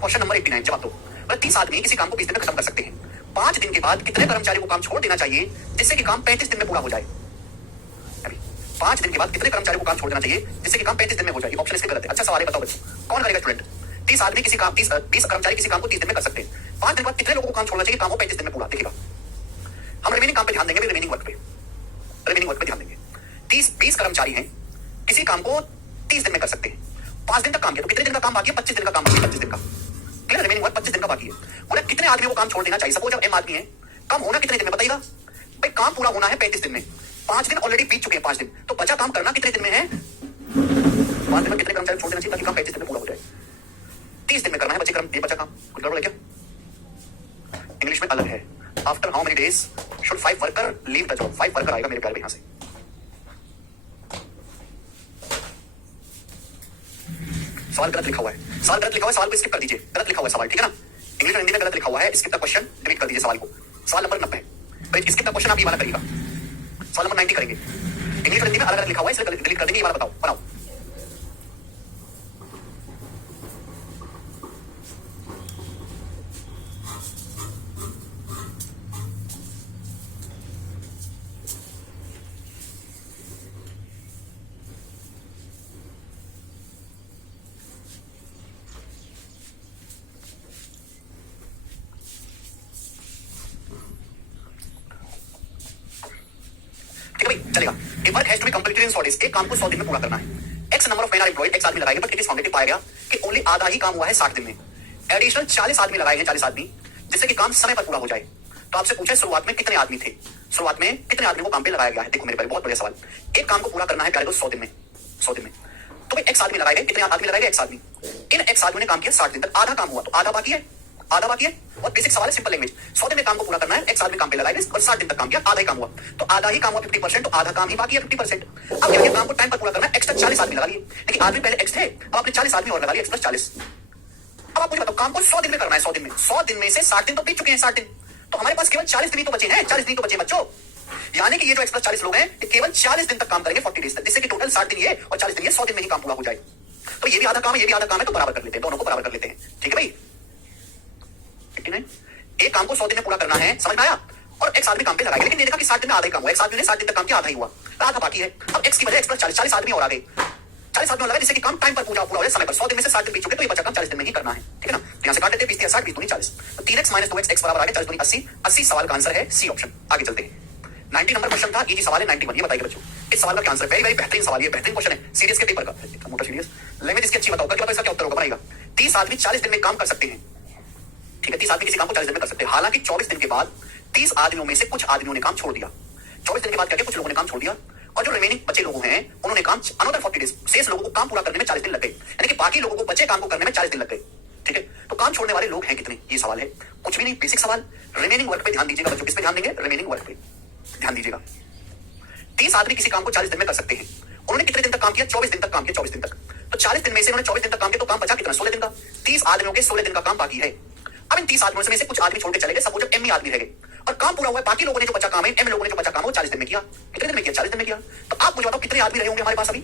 क्वेश्चन नंबर 89 जवाब दो। 30 आदमी किसी काम को 20 दिन में खत्म कर सकते हैं, 5 दिन के बाद कितने कर्मचारी को काम छोड़ देना चाहिए जिससे कि काम 35 दिन में पूरा हो जाए? 5 दिन के बाद कितने कर्मचारी को काम छोड़ देना चाहिए जिससे कि काम 35 दिन में हो जाए? ऑप्शन इसके गलत है। अच्छा सवाल है, बताओ बच्चों कौन करेगा स्टूडेंट? 30 आदमी किसी काम 20 कर्मचारी किसी काम को 30 दिन में कर सकते हैं, 5 दिन बाद कितने लोगों को काम छोड़ना चाहिए, काम को 35 दिन में पूरा? देखिएगा हम रिमेनिंग काम पे ध्यान देंगे, रिमेनिंग वर्क पे, रिमेनिंग वर्क पे ध्यान देंगे। 20 कर्मचारी हैं, किसी काम को 30 दिन में कर सकते हैं, 5 दिन तक काम किया, तो कितने दिन का काम बाकी है? 25 दिन का काम बाकी है, 25 दिन का। क्लियर? रिमेनिंग वर्क 25 दिन का बाकी है। बोले कितने आदमी को काम छोड़ देना चाहिए? सपोज अब एम आदमी है, काम होना कितने दिन में बताइएगा? भाई काम पूरा होना है 35 दिन में, 5 दिन ऑलरेडी बीत चुके हैं, 5 दिन, तो बचा काम करना कितने दिन में है? 5 दिन में कितने कर्मचारी छोड़ देना चाहिए ताकि काम 35 दिन में पूरा हो जाए? 30 दिन में करना है बचे कर्म, ये बचा काम। कुछ गड़बड़ है क्या? इंग्लिश में अलग है। After how many days should 5 worker leave the job? 5 worker आएगा मेरे प्यारे, यहां से सवाल गलत लिखा हुआ है, सवाल गलत लिखा हुआ है, सवाल को स्किप कर दीजिए, गलत लिखा हुआ है सवाल, ठीक है ना? इंग्लिश और हिंदी में गलत लिखा हुआ है, स्किप द क्वेश्चन, डिलीट कर दीजिए सवाल को। सवाल नंबर 90, तो स्किप द क्वेश्चन आप ये वाला करिएगा, सवाल नंबर 90 करेंगे। इंग्लिश और हिंदी में अलग अलग लिखा हुआ है, इसलिए डिलीट कर देंगे, ये वाला बताओ, बनाओ। चलेगा। A work has to be completed in 100 days, एक काम को 100 दिन में पूरा करना है। X number of man are employed, X आदमी लगाएंगे, बट इट इज फाउंडेड, पाया गया कि ओनली आधा ही काम हुआ है 60 दिन में। एडिशनल 40 आदमी लगाए हैं, 40 आदमी, जिससे कि काम समय पर पूरा हो जाए। तो आपसे पूछा शुरुआत में कितने आदमी थे, शुरुआत में कितने आदमी को काम पे लगाया गया है। देखो मेरे भाई बहुत बढ़िया सवाल। एक काम को पूरा करना है प्यारे दोस्त 100 दिन में, 100 दिन में। तो भाई एक्स आदमी लगाए गए, कितने आदमी लगाए गए, एक्स आदमी। इन एक्स आदमी ने काम किया 60 दिन तक, आधा काम हुआ, तो आधा बाकी है, आधा बाकी है। बहुत बेसिक सवाल है, सिंपल लैंग्वेज। 100 दिन में काम को पूरा करना है, एक्स आदमी काम पे लगाए गए और 60 दिन तक काम किया, आधा ही काम हुआ। तो आधा ही काम हुआ 50%, तो आधा काम ही बाकी है 50%। अब क्या काम को टाइम पर पूरा करना है, एक्स्ट्रा 40 आदमी लगा लिए। लेकिन आदमी पहले एक्स थे, अब आपने 40 आदमी और लगा लिए, एक्स प्लस 40। अब आप मुझे बताओ काम को 100 दिन में करना है, 100 दिन में, 100 दिन में से 60 दिन तो बीत चुके हैं, 60 दिन, तो हमारे पास केवल 40 दिन ही तो बचे हैं, 40 दिन तो बचे बच्चों। यानी कि ये जो एक्स प्लस 40 लोग हैं, ये केवल 40 दिन तक काम करेंगे 40 डेज तक, जिससे कि टोटल 60 दिन ये और 40 दिन ये, 100 दिन में ही काम पूरा हो जाए। तो ये भी आधा काम है, ये भी आधा काम है, तो बराबर कर लेते हैं, दोनों को बराबर कर लेते हैं। ठीक है भाई, 59। एक काम को 100 दिन में पूरा करना है, समझ में आया। और एक्स आदमी काम पे लगाएंगे, लेकिन ये देखा कि 60 दिन में आधा ही काम हुआ, एक्स आदमी ने 60 दिन तक काम किया, आधा ही हुआ, आधा बाकी है। अब एक्स की वजह एक्स प्लस 40 आदमी और आ गए, 40 आदमी और लगा, जिससे कि काम टाइम पर पूरा हो जाए, समय पर। 100 दिन में से 60 दिन बीत चुके, तो ये बचा काम 40 दिन में ही करना है। ठीक है ना, यहाँ से काट देते हैं, 20 60 20 दूनी 40, तो 3x माइनस 2x, x बराबर आ गया 40 दूनी 80। 80 सवाल का आंसर है सी ऑप्शन। आगे चलते हैं। 90 नंबर क्वेश्चन था, इजी सवाल है, 91। ये बताइए बच्चों, इस सवाल का आंसर वेरी वेरी बेहतरीन सवाल है, बेहतरीन क्वेश्चन है सीरीज के पेपर का, मोटा सीरीज लैंग्वेज इसकी अच्छी बताओ, करके बताओ इसका क्या उत्तर होगा, बनाएगा। 30 आदमी 40 दिन में काम कर सकते हैं। ठीक है, 30 आदमी किसी काम को 40 दिन में कर सकते हैं। हालांकि 24 दिन के बाद 30 आदमियों में से कुछ आदमियों ने काम छोड़ दिया। 24 दिन के बाद क्या किया, कुछ लोगों ने काम छोड़ दिया, और जो रिमेनिंग बचे लोग हैं उन्होंने काम अनदर 40 डेज, शेष लोगों को काम पूरा करने में 40 दिन लग गए, यानी कि बाकी लोगों को बचे काम को करने में 40 दिन लग गए। ठीक है, तो काम छोड़ने वाले लोग हैं कितने, ये सवाल है, कुछ भी नहीं, बेसिक सवाल। रिमेनिंग वर्क पे ध्यान दीजिएगा बच्चों, किस पे ध्यान देंगे, रिमेनिंग वर्क पे ध्यान दीजिएगा। 30 आदमी किसी काम को 40 दिन में कर सकते हैं। उन्होंने कितने दिन तक काम किया, 24 दिन तक काम किया, 24 दिन तक। तो 40 दिन में से उन्होंने 24 दिन तक काम किया, तो काम बचा कितना, 16 दिन का। 30 आदमियों के 16 दिन का काम बाकी है। अब इन 30 आदमियों में से कुछ आदमी छोड़ के चले गए, सपोज एम ही आदमी रह गए और काम पूरा हुआ है, बाकी लोगों ने जो बचा काम है, एम लोगों ने जो बचा काम है वो 40 दिन में किया। कितने दिन में किया, 40 दिन में किया। तो आप मुझे बताओ कितने आदमी रहे होंगे हमारे पास अभी,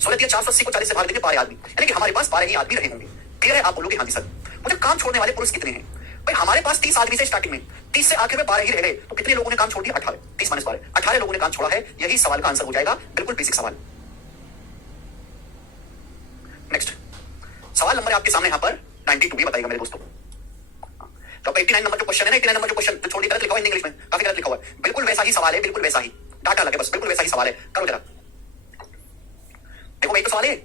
16 दिया, 480 को 40 से भाग देंगे, 12 आदमी, यानी कि हमारे पास 12 ही आदमी रहे होंगे। क्लियर है, आप बोलोगे हाँ जी सर। मुझे काम छोड़ने वाले पुरुष कितने हैं भाई, हमारे पास 30 आदमी से स्टार्टिंग में, 30 से आखिर में 12 ही रह गए, तो कितने लोगों ने काम छोड़ दिया, 18, 30 माइनस 12, 18 लोगों ने काम छोड़ा है। यही सवाल का आंसर हो जाएगा, बिल्कुल बेसिक सवाल। नेक्स्ट सवाल नंबर आपके सामने यहाँ पर 92 भी बताइएगा मेरे दोस्तों। तो 89 नंबर जो क्वेश्चन है ना, 89 नंबर जो क्वेश्चन तो छोड़ गलत लिखा हुआ है इंग्लिश में, काफी गलत लिखा हुआ है, बिल्कुल वैसा ही सवाल है, बिल्कुल वैसा ही, डाटा लगे बस, बिल्कुल वैसा ही सवाल है। करो जरा, देखो भाई तो सवाल है,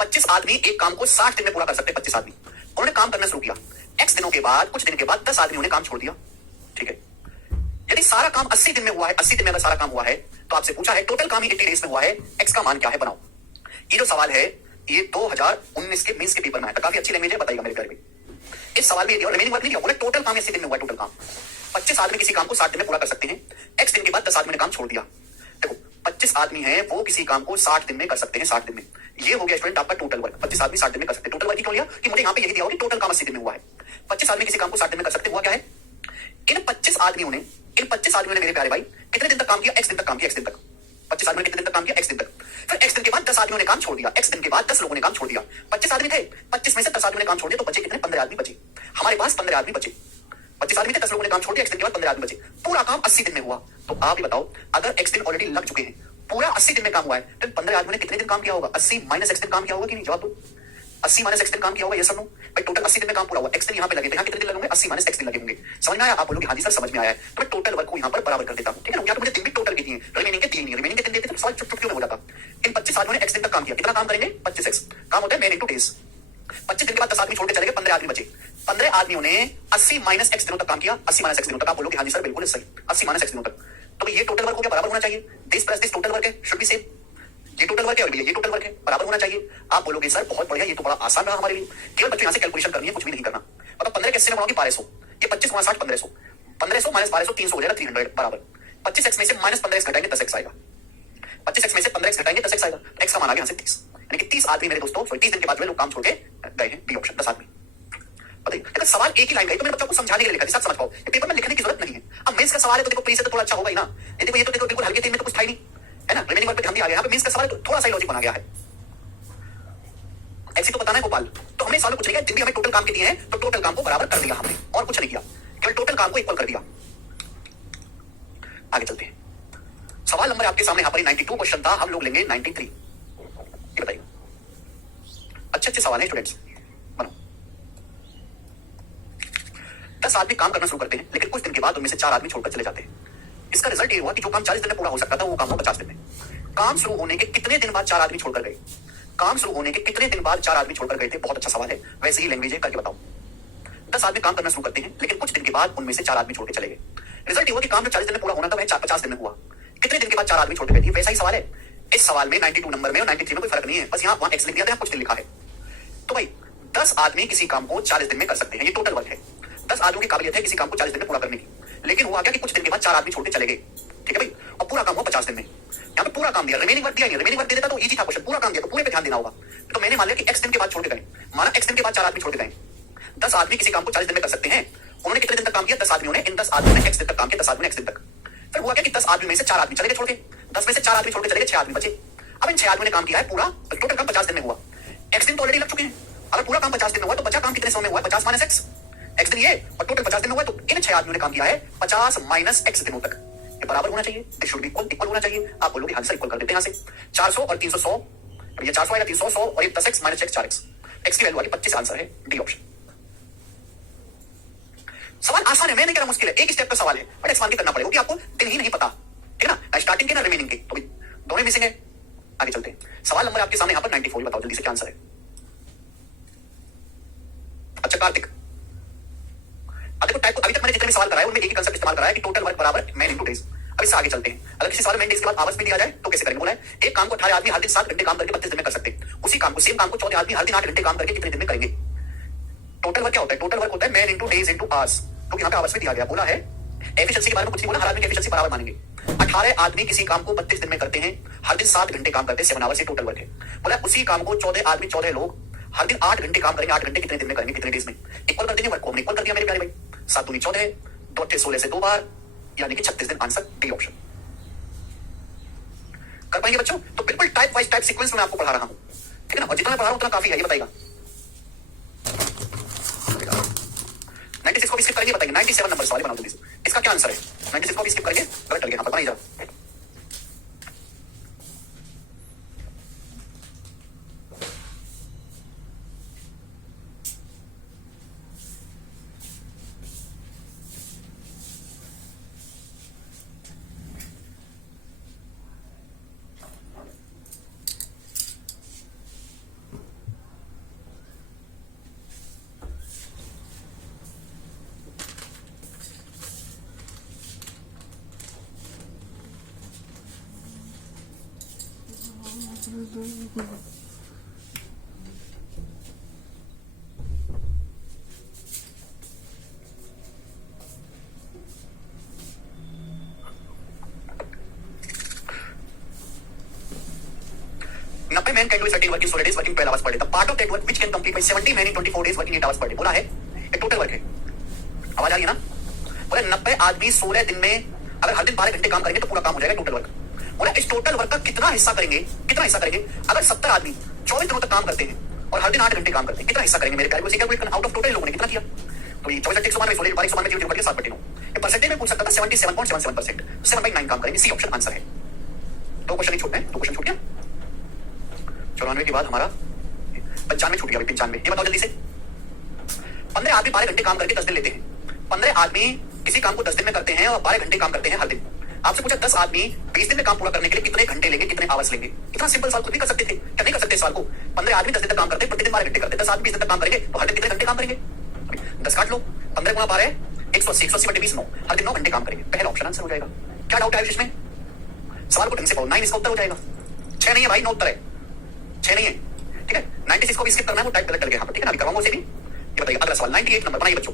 25 आदमी एक काम को 60 दिन में पूरा कर सकते हैं। 25 आदमी उन्होंने काम करना शुरू किया, एक्स दिनों के बाद, कुछ दिन के बाद 10 आदमियों ने काम छोड़ दिया। ठीक है, यदि सारा काम 80 दिन में हुआ है, 80 दिन में अगर सारा काम हुआ है, तो आपसे पूछा है टोटल काम ही 80 डेज में हुआ है, एक्स का मान क्या है, बनाओ। ये जो सवाल है ये 2019 के मींस के पेपर में आया था, काफी अच्छी लैंग्वेज है, बताइएगा मेरे घर में। इस सवाल में रिमेनिंग वर्क नहीं दिया, बोले टोटल काम 80 दिन में हुआ है, टोटल काम। 25 आदमी किसी काम को 60 दिन में पूरा कर सकते हैं, एक्स दिन के बाद 10 आदमी ने काम छोड़ दिया। देखो 25 आदमी हैं, वो किसी काम को 60 दिन में कर सकते हैं, 60 दिन में। ये हो गया स्टूडेंट आपका टोटल वर्क, 25 आदमी 60 दिन में कर सकते हैं। टोटल वर्क क्यों लिया कि मुझे यहाँ पे यही दिया हो कि टोटल काम 80 दिन में हुआ है। 25 आदमी किसी काम को 60 दिन में कर सकते हैं, हुआ क्या है, इन 25 आदमियों ने मेरे प्यारे भाई कितने दिन तक काम किया, एक्स दिन तक काम किया, एक्स दिन तक। 25 आदमी ने कितने दिन तक काम किया, एक्स दिन तक। फिर एक्स दिन के बाद 10 आदमियों ने काम छोड़ दिया, एक्स दिन के बाद 10 लोगों ने काम छोड़ दिया। 25 आदमी थे, 25 में से 10 आदमियों ने काम छोड़ दिया, तो बचे कितने, 15 आदमी बचे। हमारे पास 15 आदमी बचे। 25 आदमी थे, 10 लोगों ने काम छोड़ दिया, एक्स दिन के बाद 15 आदमी बचे, पूरा काम 80 दिन में हुआ। तो आप ही बताओ, अगर एक्स दिन ऑलरेडी लग चुके हैं, पूरा 80 दिन में काम हुआ है, तो 15 आदमियों ने कितने दिन काम किया होगा, 80 माइनस एक्स दिन काम किया होगा कि नहीं, जवाब दो। 80 माइनस एक्स दिन काम किया होगा, ये सब नो भाई, टोटल 80 दिन में काम पूरा हुआ, एक्स दिन यहाँ पे लगे थे, यहाँ कितने दिन लगेंगे, 80 माइनस एक्स दिन लगे होंगे। समझ में आया, आप बोलोगे हाँ जी सर समझ में आया है, तो मैं टोटल वर्क को यहाँ पर बराबर कर देता हूँ। ठीक है ना, या तो मुझे दिन भी टोटल की दिए, रिमेनिंग के दिन नहीं, रिमेनिंग के दिन देते तो सवाल चुटकियों में हो जाता। इन 25 आदमियों ने एक्स दिन तक काम किया, कितना काम करेंगे, 25 एक्स काम होता है मैन इंटू डेज। 25 दिन के बाद 10 आदमी छोड़ के चले गए, 15 आदमी बचे। 15 आदमियों ने 80 माइनस एक्स दिनों तक काम किया, 80 माइनस एक्स दिनों तक। आप बोलोगे हाँ जी सर बिल्कुल सही, 80 माइनस एक्स दिनों तक। तो ये टोटल वर्क हो गया, बराबर होना चाहिए, this plus this total work है, शुड बी सेम। ये टोटल वर्क है और ये टोटल वर्क है, बराबर होना चाहिए। आप बोलोगे सर बहुत बढ़िया, ये तो बड़ा आसान रहा हमारे लिए, केवल बच्चों यहाँ से कैलकुलेशन करनी है, कुछ भी नहीं करना। मतलब 15 कैसे बनाओगे, 1200, ये 25 गुणा 60 1500, 1500 माइनस 1200 300 हो जाएगा, 300 बराबर। 25 एक्स में से माइनस 15 एक्स घटाएंगे 10 एक्स आएगा, 25 एक्स में से 15 एक्स घटाएंगे 10 एक्स आएगा, एक्स का मान आ गया यहाँ से 30, यानी कि 30 आदमी मेरे दोस्तों 30 दिन के बाद जो लोग काम छोड़ के गए हैं, बी ऑप्शन 10 आदमी। बताइए, अगर सवाल एक ही लाइन का तो मैंने बच्चों को समझाने के लिए लिखा था, समझ पाओ, पेपर में लिखने की जरूरत नहीं है। अब मेंस का सवाल है तो देखो प्री से तो थोड़ा अच्छा होगा ही ना, ये देखो बिल्कुल हल्के में तो कुछ था ही नहीं, है ना, रिमेनिंग वर्क पे ध्यान दिया गया। यहाँ पे मेंस का सवाल तो थोड़ा सा लॉजिक बना गया है, ऐसे तो बताना है गोपाल। तो हमने सवाल कुछ नहीं किया, दिन भी हमें टोटल काम के दिए हैं, तो टोटल काम को बराबर कर दिया हमने, और कुछ नहीं किया, केवल टोटल काम को इक्वल कर दिया। आगे चलते हैं, सवाल नंबर आपके सामने यहाँ पर 92 क्वेश्चन था, हम लोग लेंगे 93। ये बताइए, अच्छे सवाल है स्टूडेंट्स, बनो। 10 आदमी काम करना शुरू करते हैं, लेकिन कुछ दिन के बाद उनमें से 4 आदमी छोड़कर चले जाते हैं। इसका रिजल्ट रिजल्ट ये हुआ कि जो काम 40 दिन में पूरा हो सकता था वो काम हुआ 50 दिन में। काम शुरू होने के कितने दिन बाद 4 आदमी छोड़कर गए? काम शुरू होने के कितने दिन बाद 4 आदमी छोड़कर गए थे? बहुत अच्छा सवाल है, वैसे ही लैंग्वेज है, करके बताओ। 10 आदमी काम करना शुरू करते हैं, लेकिन कुछ दिन के बाद उनमें से 4 आदमी छोड़ के चले गए। रिजल्ट ये हुआ कि काम जो 40 दिन में पूरा होना था वह 50 दिन में हुआ। कितने दिन के बाद 4 आदमी छोड़ के गए थे? वैसा ही सवाल है। इस सवाल में 92 नंबर में और 93 में कोई फर्क नहीं है, बस यहाँ वहां एक्स लिख दिया था, कुछ दिन लिखा है। तो भाई 10 आदमी किसी काम को 40 दिन में कर सकते हैं, ये टोटल वर्क है। 10 आदमियों की काबिलियत है किसी काम को 40 दिन में पूरा करने की, लेकिन हुआ क्या कि कुछ दिन के बाद 4 आदमी छोड़ के चले गए। ठीक है भाई, और पूरा काम हुआ 50 दिन में। यहाँ पे पूरा काम दिया, रिमेनिंग वर्क दिया नहीं, रिमेनिंग वर्क दे देता तो इजी था क्वेश्चन, पूरा काम दिया तो पूरे पे ध्यान देना होगा। तो मैंने मान लिया कि एक्स दिन के बाद छोड़ के गए, माना एक्स दिन के बाद 4 आदमी छोड़ के गए। 10 आदमी किसी काम को 40 दिन में कर सकते हैं। उन्होंने कितने दिन तक काम किया? 10 आदमियों ने, इन 10 आदमियों ने एक्स दिन तक काम किया, 10 आदमी ने एक्स दिन तक। फिर हुआ क्या कि 10 आदमी में से 4 आदमी चले गए छोड़ के, 10 में से 4 आदमी छोड़ के चले गए, 6 आदमी बचे। अब इन 6 आदमियों ने काम किया है पूरा, टोटल काम 50 दिन में हुआ। एक्स दिन तो ऑलरेडी लग चुके हैं, अगर पूरा काम 50 दिन में हुआ तो बचा काम कितने समय में हुआ? 50 माइनस एक्स, एक्स दिन ये और टोटल 50 दिन में हुआ। तो इन 6 आदमियों ने काम किया है 50 माइनस एक्स दिनों तक। ये बराबर होना चाहिए, दिस शुड बी इक्वल होना चाहिए। आप बोलोगे आंसर इक्वल कर देते हैं यहाँ से। 400 और 300 100, ये 400 आएगा, 300 100 और ये 10x minus x 4x, x की वैल्यू आ गई 25। आंसर है डी ऑप्शन। सवाल आसान है, मैं नहीं कह रहा मुश्किल है, एक स्टेप का सवाल है, बट एक्सपांड भी करना पड़ेगा क्योंकि आपको दिन ही नहीं पता, ठीक है ना, स्टार्टिंग के ना रिमेनिंग के, तो दोनों मिसिंग है। आगे चलते हैं, सवाल नंबर आपके सामने यहाँ पर 94, बताओ जल्दी से क्या आंसर है। अच्छा कार्तिक, अब देखो टाइप, अभी तक मैंने जितने भी सवाल कराए उनमें एक ही कंसेप्ट इस्तेमाल कराया कि टोटल वर्क बराबर मैन इनटू डेज। अब इससे आगे चलते हैं, अगर किसी सवाल में डेज के बाद आवर्स भी दिया जाए तो कैसे करेंगे? बोला है एक काम को 18 आदमी हर दिन 7 घंटे काम करके 32 दिन में कर सकते हैं, उसी काम को, सेम काम को 14 आदमी हर दिन 8 घंटे काम करके कितने दिन में करेंगे? टोटल वर्क क्या होता है? टोटल वर्क होता है man into days into hours, तो यहाँ पे आवर्स में दिया गया। बोला है एफिशिएंसी के बारे में कुछ नहीं बोला, हर आदमी की एफिशिएंसी बराबर मानेंगे। 18 आदमी किसी काम को 32 दिन में करते हैं, हर दिन 7 घंटे काम करते हैं, 7 आवर्स से टोटल वर्क है। बोला उसी काम को 14 आदमी 14 लोग हर दिन 8 घंटे काम करेंगे, 8 घंटे कितने दिन में करेंगे? कितने डेज में? इक्वल कर देंगे, वर्क को हमने इक्वल कर दिया मेरे प्यारे भाई। 7 दूनी 14, 2 8 16 से 2 बार, यानी कि 36 दिन। Answer D option. कर पाएंगे बच्चों? तो बिल्कुल टाइप वाइज टाइप सीक्वेंस में आपको पढ़ा रहा हूं, ठीक है ना, और जितना मैं पढ़ा रहा हूं उतना काफी है, ये बताइएगा। 96 को भी स्किप करेंगे, बताइए 97 नंबर सवाल बनाओ जल्दी से, इसका क्या आंसर है? 96 को भी स्किप करेंगे, गलत लगे, हाँ पर बनाइए जरा। नब्बे man can do certain work in 16 days working 12 hours per day, the part of that work which can complete by 70 men in 24 days working 8 hours per day। बोला है ये टोटल वर्क है, आवाज आ रही है ना? बोले 90 आदमी 16 दिन में अगर हर दिन 12 घंटे काम करेंगे तो पूरा काम हो जाएगा टोटल वर्क। बोला इस टोटल वर्क का कितना हिस्सा करेंगे? कितना हिस्सा करेंगे? अगर 70 आदमी 24 दिनों तक काम करते हैं और हर दिन 8 घंटे काम करते हैं, कितना हिस्सा करेंगे? मेरे प्यारे को कैलकुलेट करना, आउट ऑफ टोटल लोगों ने कितना किया? तो ये 24 100 में 16 100 में 7/9, ये परसेंटेज में पूछ सकता था 77.77%, 7/9 काम करेंगे, सी ऑप्शन आंसर है। 2 क्वेश्चन ही छूट गए, 2 क्वेश्चन छूट गया। 94 के बाद हमारा 95 छूट गया, 95। ये बताओ जल्दी से, 15 आदमी 12 घंटे काम करके 10 दिन लेते हैं। 15 आदमी किसी काम को 10 दिन में करते हैं और 12 घंटे काम करते हैं हर दिन। आपसे पूछा 10 आदमी 20 दिन में काम पूरा करने के लिए कितने घंटे लेंगे, कितने आवर्स लेंगे? इतना सिंपल सवाल खुद भी कर सकते थे, क्या नहीं कर सकते सवाल को? 15 आदमी 10 दिन तक काम करते हैं, प्रतिदिन 12 घंटे करते हैं, 10 आदमी 20 दिन तक काम करेंगे तो हर दिन कितने घंटे काम करेंगे? 10 काट लो, 15 गुणा 12 180, 180 बटे 20 9, हर दिन 9 घंटे काम करेंगे। पहला ऑप्शन आंसर हो जाएगा। क्या डाउट है इसमें? सवाल को ढंग से पढ़ो, 9 इसका उत्तर हो जाएगा, 6 नहीं है भाई, 9 उत्तर है, 6 नहीं है, ठीक है। 96 को भी स्किप करना है, वो टाइप गलत डल गया यहाँ पर, ठीक है ना, अभी करवाऊंगा उसे भी। ये बताइए अगला सवाल 98 नंबर बनाइए बच्चों।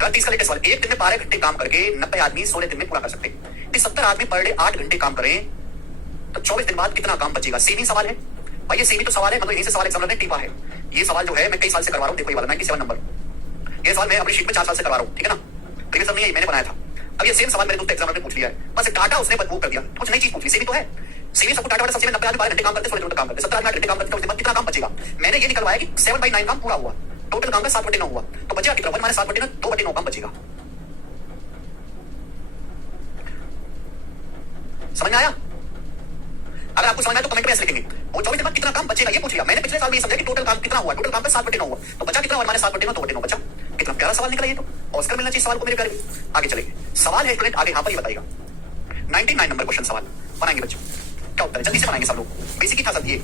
कल 30 का लेटेस्ट सवाल, एक दिन में 12 घंटे काम करके 90 आदमी 16 दिन में पूरा कर सकते हैं। 70 आदमी पर डे 8 घंटे काम करें तो 24 दिन बाद कितना काम बचेगा? सेम ही सवाल है भाई, ये सेम ही तो सवाल है, मतलब यहीं से सवाल एग्जामिनर ने टिपा है। ये सवाल जो है मैं कई साल से करवा रहा हूँ, देखो ये वाला 97 नंबर, ये सवाल मैं अपनी शीट में 4 साल से करवा रहा हूँ, ठीक है ना, प्रीवियस नहीं है, मैंने बनाया था। अब ये सेम सवाल मेरे दोस्त एग्जामिनर ने पूछ लिया है, बस डाटा उसने बदबू कर दिया, कुछ नई चीज पूछ ली, सेम ही तो है। सेम सबको डाटा सबसे 90 आदमी 12 घंटे काम करते, 16 दिन काम करते, 70 आदमी 8 घंटे काम करते, उसके बाद कितना काम बचेगा? मैंने ये निकलवाया कि 7/9 काम पूरा हुआ, टोटल काम का 7/9 हुआ, तो बचेगा कितना? 1 - 7/9, 2/9 काम बचेगा। समझ में आया? अगर आपको समझ में आया तो कमेंट में ऐसे लिखेंगे, वो 24 दिन बाद कितना काम बचेगा ये पूछ लिया। मैंने पिछले साल भी समझा कि टोटल काम कितना हुआ, टोटल काम का 7/9 हुआ, तो बचा कितना? 1 - 7/9, 2/9 बचा। कितना प्यारा सवाल निकला ये तो, ऑस्कर मिलना चाहिए सवाल को मेरे प्यारे। आगे चलेंगे, सवाल है स्टूडेंट आगे यहाँ पर ये बताएगा 99 नंबर क्वेश्चन सवाल बनाएंगे बच्चों। क्या उत्तर है, जल्दी से बनाएंगे सब लोग, बेसिक ही था सब ये।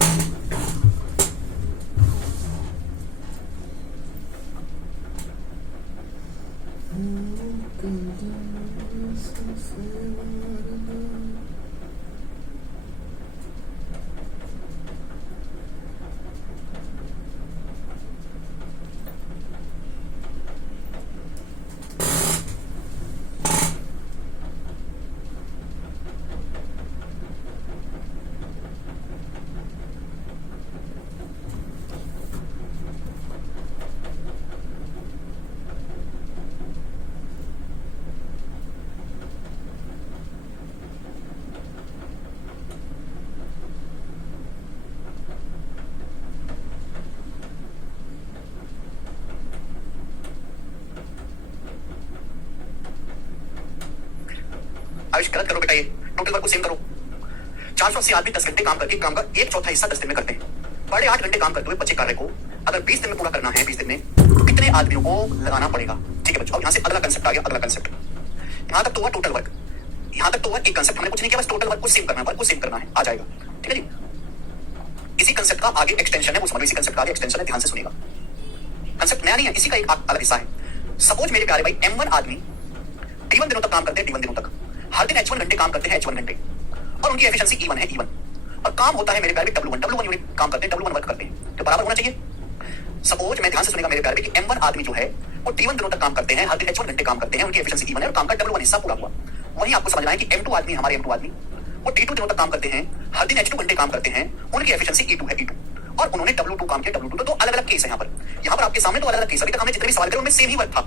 आयुष गलत करो बेटा, ये टोटल वर्क को सेम करो। 480 आदमी 10 घंटे काम करके काम का एक चौथा हिस्सा 10 दिन में करते हैं। बड़े 8 घंटे काम करते हुए बच्चे कार्य को अगर 20 दिन में पूरा करना है, 20 दिन में तो कितने आदमियों को लगाना पड़ेगा? ठीक है बच्चों, अब यहाँ से अगला कंसेप्ट आ गया, अगला कंसेप्ट। यहाँ तक तो हुआ टोटल वर्क, यहाँ तक तो हुआ एक कंसेप्ट, हमने कुछ नहीं किया, बस टोटल वर्क को सेम करना है, वर्क को सेम करना है, आ जाएगा। ठीक है जी, इसी कंसेप्ट का आगे एक्सटेंशन है, वो समझो, इसी कंसेप्ट का आगे एक्सटेंशन है, ध्यान से सुनिएगा। कंसेप्ट नया नहीं है, इसी का एक अलग हिस्सा है। सपोज मेरे प्यारे भाई M1 आदमी D1 दिनों तक काम करते हैं, D1 दिनों तक, हर दिन H1 घंटे काम करते हैं, H1 घंटे, और उनकी एफिशिएंसी E1 है, E1, और काम होता है मेरे प्यारे W1 यूनिट काम करते हैं, W1 वर्क करते हैं, तो बराबर होना चाहिए। सपोज मैं ध्यान से सुनेगा मेरे प्यारे कि M1 आदमी जो है वो D1 दिनों तक काम करते हैं, हर दिन H1 घंटे काम करते हैं, उनकी एफिशिएंसी E1 है और काम का W1 हिस्सा पूरा हुआ। वहीं आपको समझना है कि M2 आदमी, हमारे M2 आदमी वो D2 दिनों तक काम करते हैं, हर दिन H2 घंटे काम करते हैं, उनकी एफिशिएंसी E2 है, E2, और उन्होंने W2 काम किया, W2, तो अलग अलग केस है यहाँ पर आपके सामने, तो अलग अलग केस। अभी तक हमने जितने भी सवाल करे उनमें सेम ही वर्क था,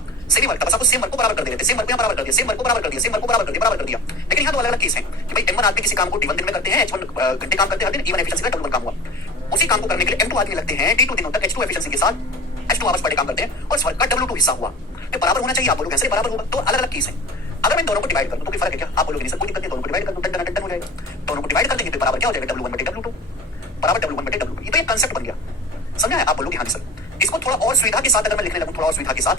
बस आपको सेम वर्क को बराबर कर देते, सेम वर्क को बराबर कर दिया, सेम वर्क को बराबर कर दिया, सेम वर्क को बराबर कर दिया, बराबर कर दिया। लेकिन यहाँ तो अलग अलग केस है कि भाई M1 आदमी किसी काम को D1 दिन में करते हैं, H1 घंटे काम करते हैं हर दिन, E1 एफिशिएंसी का W1 काम हुआ। उसी काम को करने के लिए M2 आदमी लगते हैं D2 दिनों तक H2 एफिशिएंसी के साथ, H2 आवर्स पर डे काम करते हैं, और इस वर्क का W2 हिस्सा हुआ, तो बराबर होना चाहिए। आप बोलोगे कैसे बराबर होगा? तो अलग अलग केस है। अगर मैं दोनों को डिवाइड कर दूं तो कोई फर्क है क्या? आप बोलोगे नहीं सर कोई दिक्कत नहीं, दोनों को डिवाइड कर दूं, टन हो जाएगा। दोनों को डिवाइड कर देंगे तो बराबर क्या हो जाएगा? W1 बटे W2 बराबर W1 बटे W2। ये तो एक कंसेप्ट बन गया, समझा है? आप बोलोगे हाँ जी सर, इसको थोड़ा और सुविधा के साथ अगर मैं लिखने लगूं, थोड़ा और सुविधा के साथ,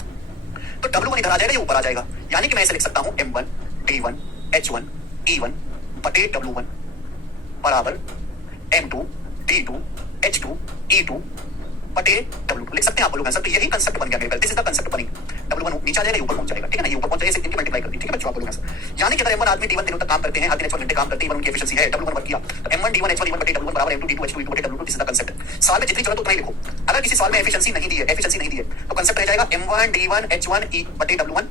तो W1 इधर आ जाएगा, ये ऊपर आ जाएगा। यानी कि मैं ऐसे लिख सकता हूं M1 D1 H1 E1 बटे W1 बराबर M2 D2 H2 E2 बटे W2 लिख सकते हैं। आप लोग आंसर, तो यही कंसेप्ट बन गया मेरे, दिस इज द कंसेप्ट बनी। W1 नीचे आ जाएगा, ऊपर पहुंच जाएगा, ठीक है ना? ये ऊपर पहुंच जाएगा, इनकी मल्टीप्लाई कर दी, ठीक है बच्चों? आप लोग आंसर, यानी कि अगर M1 आदमी D1 दिनों तक काम करते हैं, हर दिन H1 घंटे काम करते हैं, उनकी एफिशिएंसी है, W1 वर्क किया, तो M1 D1 H1 E1 बटे W1 बराबर M2 D2 H2 E2 बटे W2, this is the concept. सवाल में जितनी जरूरत उतना ही लिखो। अगर किसी सवाल में एफिशिएंसी नहीं दी है, तो कंसेप्ट रह जाएगा M1 D1 H1 E बटे W1,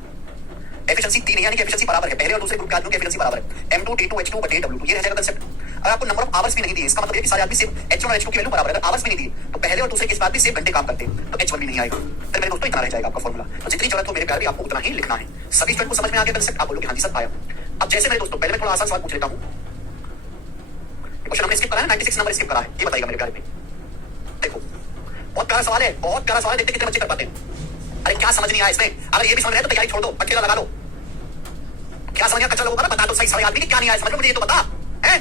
एफिशिएंसी 3 है, यानी कि एफिशिएंसी बराबर है, पहले और दूसरे ग्रुप के आदमियों की एफिशिएंसी बराबर है, M2 D2 H2 बटे W2, ये रह जाएगा कंसेप्ट। अगर आपको नंबर ऑफ आवर्स भी नहीं दिए, इसका मतलब है कि सारे आदमी सिर्फ H1 और H2 की वैल्यू बराबर है। अगर आवर्स भी नहीं दिए तो पहले और दूसरे के साथ भी सेम घंटे काम करते हैं, तो H1 भी नहीं आएगा। तो मेरे दोस्तों इतना रह जाएगा आपका फॉर्मूला। तो जितनी जरूरत हो मेरे प्यारे आपको उतना ही लिखना है। सभी स्टूडेंट को समझ में आ गया कंसेप्ट? आप बोलोगे हाँ जी सर आया। अब जैसे मेरे दोस्तों, पहले मैं थोड़ा आसान सवाल पूछ लेता हूँ। क्वेश्चन हमने स्किप करा है, 96 नंबर स्किप करा है, ये बताइएगा मेरे प्यारे पे। देखो बहुत प्यारा सवाल है, बहुत प्यारा सवाल है, देखते कितने बच्चे कर पाते हैं। अरे क्या समझ नहीं आया इसमें? अगर ये भी समझ रहे तो तैयारी छोड़ दो, पट्टीला लगा लो। क्या समझ कच्चा लोगों का बता दो सही, सारे आदमी क्या नहीं आया समझ लो, मुझे ये तो बता है,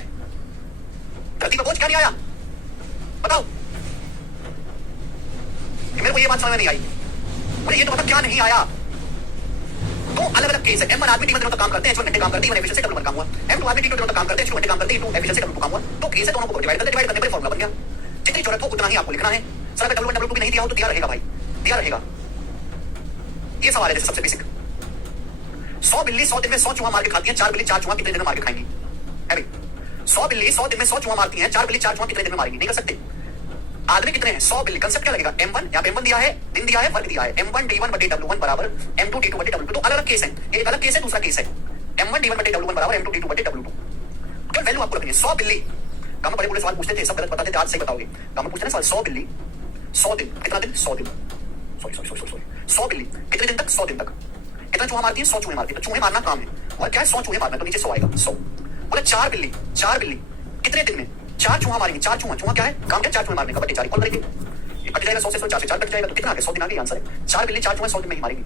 धरती पर बोझ क्या नहीं आया बताओ। मेरे को ये बात समझ में नहीं आई, मुझे ये तो बता क्या नहीं आया। तो अलग अलग केस है। M1 आदमी D1 दिनों तक काम करते हैं, H1 घंटे काम करते हैं, E1 एफिशिएंसी W1 काम हुआ। M2 आदमी D2 दिनों तक काम करते हैं, H2 घंटे काम करते हैं, E2 एफिशिएंसी W2 काम हुआ। तो केस है, दोनों को डिवाइड करने पर फॉर्मूला बन गया। जितनी जरूरत हो उतना ही आपको लिखना है। सर अगर W1 W2 भी नहीं दिया हो तो दिया रहेगा भाई, दिया रहेगा। ये सवाल है जैसे सबसे बेसिक, 100 बिल्ली 100 दिन में 100 चूहा मार के खाती है, 4 बिल्ली 4 चूहा कितने दिन में मार के खाएंगी? है भाई 100 बिल्ली 100 दिन में 100 चूहा मारती हैं, 4 बिल्ली 4 चूहा कितने दिन में मारेंगी? नहीं कर सकते। आदमी कितने हैं? 100 बिल्ली। कंसेप्ट क्या लगेगा? M1, यहाँ पे M1 दिया है, दिन दिया है, वर्ग दिया है, M1 D1 बटे W1 बराबर M2 D2 बटे W2। तो अलग अलग केस है, एक अलग केस है, दूसरा केस है। M1 D1 बटे W1 बराबर M2 D2 बटे W2। क्या वैल्यू आपको रखनी है? 100 बिल्ली। गांव में बड़े बड़े सवाल पूछते थे, सब गलत बताते थे, आज सही बताओगे। गांव में पूछते हैं सवाल 100 बिल्ली 100 दिन, कितना दिन? 100 दिन, सॉरी 100 बिल्ली कितने दिन तक? 100 दिन तक। कितना चूहा मारती है? 100 चूहे मारती है। तो चूहे मारना काम है, और क्या है? 100 चूहे मारना, तो नीचे 100 आएगा, 100। बोले 4 बिल्ली कितने दिन में? 4 चूहा मारेंगे, 4 चूहा क्या है? काम क्या? 4 चूहे मारने का, बटे 4 इक्वल करेंगे, ये कट जाएगा 100 से 4 से 4 कट जाएगा, तो कितना आ गया? 100 दिन आ गया आंसर है। 4 बिल्ली 4 चूहे 100 दिन में ही मारेंगी।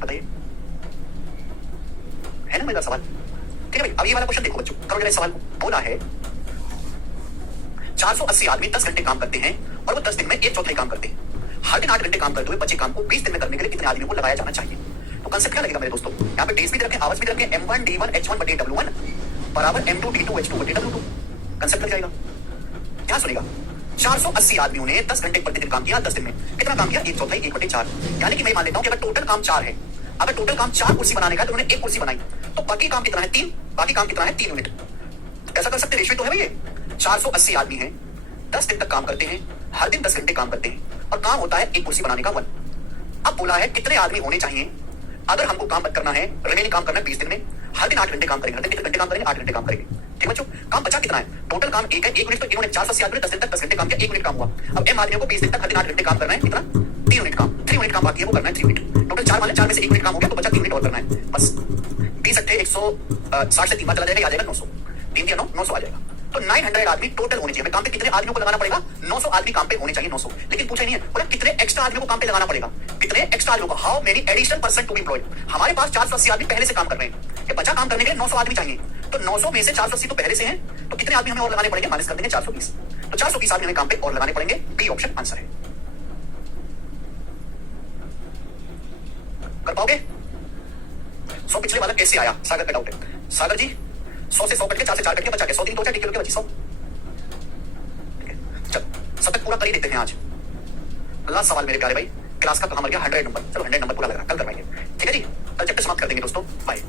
बताइए, है ना मेरा सवाल? ठीक है भाई, अब ये वाला क्वेश्चन देखो बच्चों, करो जरा इस सवाल को। बोला है 480 आदमी 10 घंटे काम करते हैं और वो 10 दिन में एक चौथाई काम करते हैं। हर दिन 8 घंटे काम करते हुए बचे काम को 20 दिन में करने के लिए कितने आदमियों को लगाया जाना चाहिए? तो कंसेप्ट क्या लगेगा मेरे दोस्तों? यहाँ पे डेज भी रखें, आवर्स भी रखें, m1 d1 h1 बटे w1 बराबर m2 d2 h2 बटे w2। कंसेप्ट लग जाएगा। क्या सुनेगा? 480 आदमियों ने 10 घंटे प्रतिदिन काम किया 10 दिन में। कितना काम किया? 1/4 1/4। यानी कि मैं मान लेता हूं कि अगर टोटल काम 4 है, अगर टोटल काम 4 कुर्सी बनाने का है तो उन्होंने 1 कुर्सी बनाई, तो बाकी काम कितना है? 3। बाकी काम कितना है? 3 यूनिट। कैसा कर सकते? रेशियो तो है भाई, ये 480 आदमी हैं, 10 दिन तक काम करते हैं, हर दिन 10 घंटे काम करते हैं और काम होता है 1 कुर्सी बनाने का 1। अब बोला है कितने आदमी होने चाहिए अगर हमको काम मत करना है, रिमेनिंग काम करना है 20 दिन में, हर दिन 8 घंटे काम करेंगे। हर दिन कितने घंटे काम करेंगे? 8 घंटे काम करेंगे। ठीक बच्चों, काम बचा कितना है? टोटल काम 1 है, 1 यूनिट। तो इन्होंने 480 आदमी 10 दिन तक 10 घंटे काम किया, 1 यूनिट काम हुआ। अब m आदमियों को 20 दिन तक हर दिन 8 घंटे काम करना है, कितना? 3 यूनिट काम। 3 यूनिट काम बाकी है, वो करना है 3 यूनिट। टोटल 4 वाले 4 में से 1 यूनिट काम हो गया, तो बचा 3 यूनिट और करना है बस। 20 अट्ठे 160 से 3 बार चला जाएगा, आ जाएगा 900। 3 या 900 आ जाएगा। तो 900 आदमी टोटल होने चाहिए। हमें काम पे कितने आदमियों को लगाना पड़ेगा? 900 आदमी काम पे होने चाहिए, 900। लेकिन पूछा नहीं है, बोला कितने एक्स्ट्रा आदमियों को काम पे लगाना पड़ेगा? कितने एक्स्ट्रा आदमियों को? How many additional person to be employed? हमारे पास 480 आदमी पहले से काम कर रहे हैं, ये बचा काम करने के लिए 900 आदमी चाहिए। तो 900 में से 480 तो पहले से हैं, तो कितने आदमी हमें और लगाने पड़ेंगे? माइनस कर देंगे 420। तो 420 आदमी हमें काम पे और लगाने पड़ेंगे। बी ऑप्शन आंसर है। कर पाओगे? 100 पिछले वाला कैसे आया? सागर का डाउट है। सागर जी 100 से 100 कट के 4 से 4 कट के बचा के 100 3 2 4 किलो के बची 100। चल सब तक पूरा कर ही देते हैं आज। लास्ट सवाल मेरे प्यारे भाई, क्लास का कहां मर गया? 100 नंबर। चलो 100 नंबर पूरा लग रहा, कल करवाएंगे। ठीक है जी, कल चैप्टर समाप्त कर देंगे दोस्तों। बाय।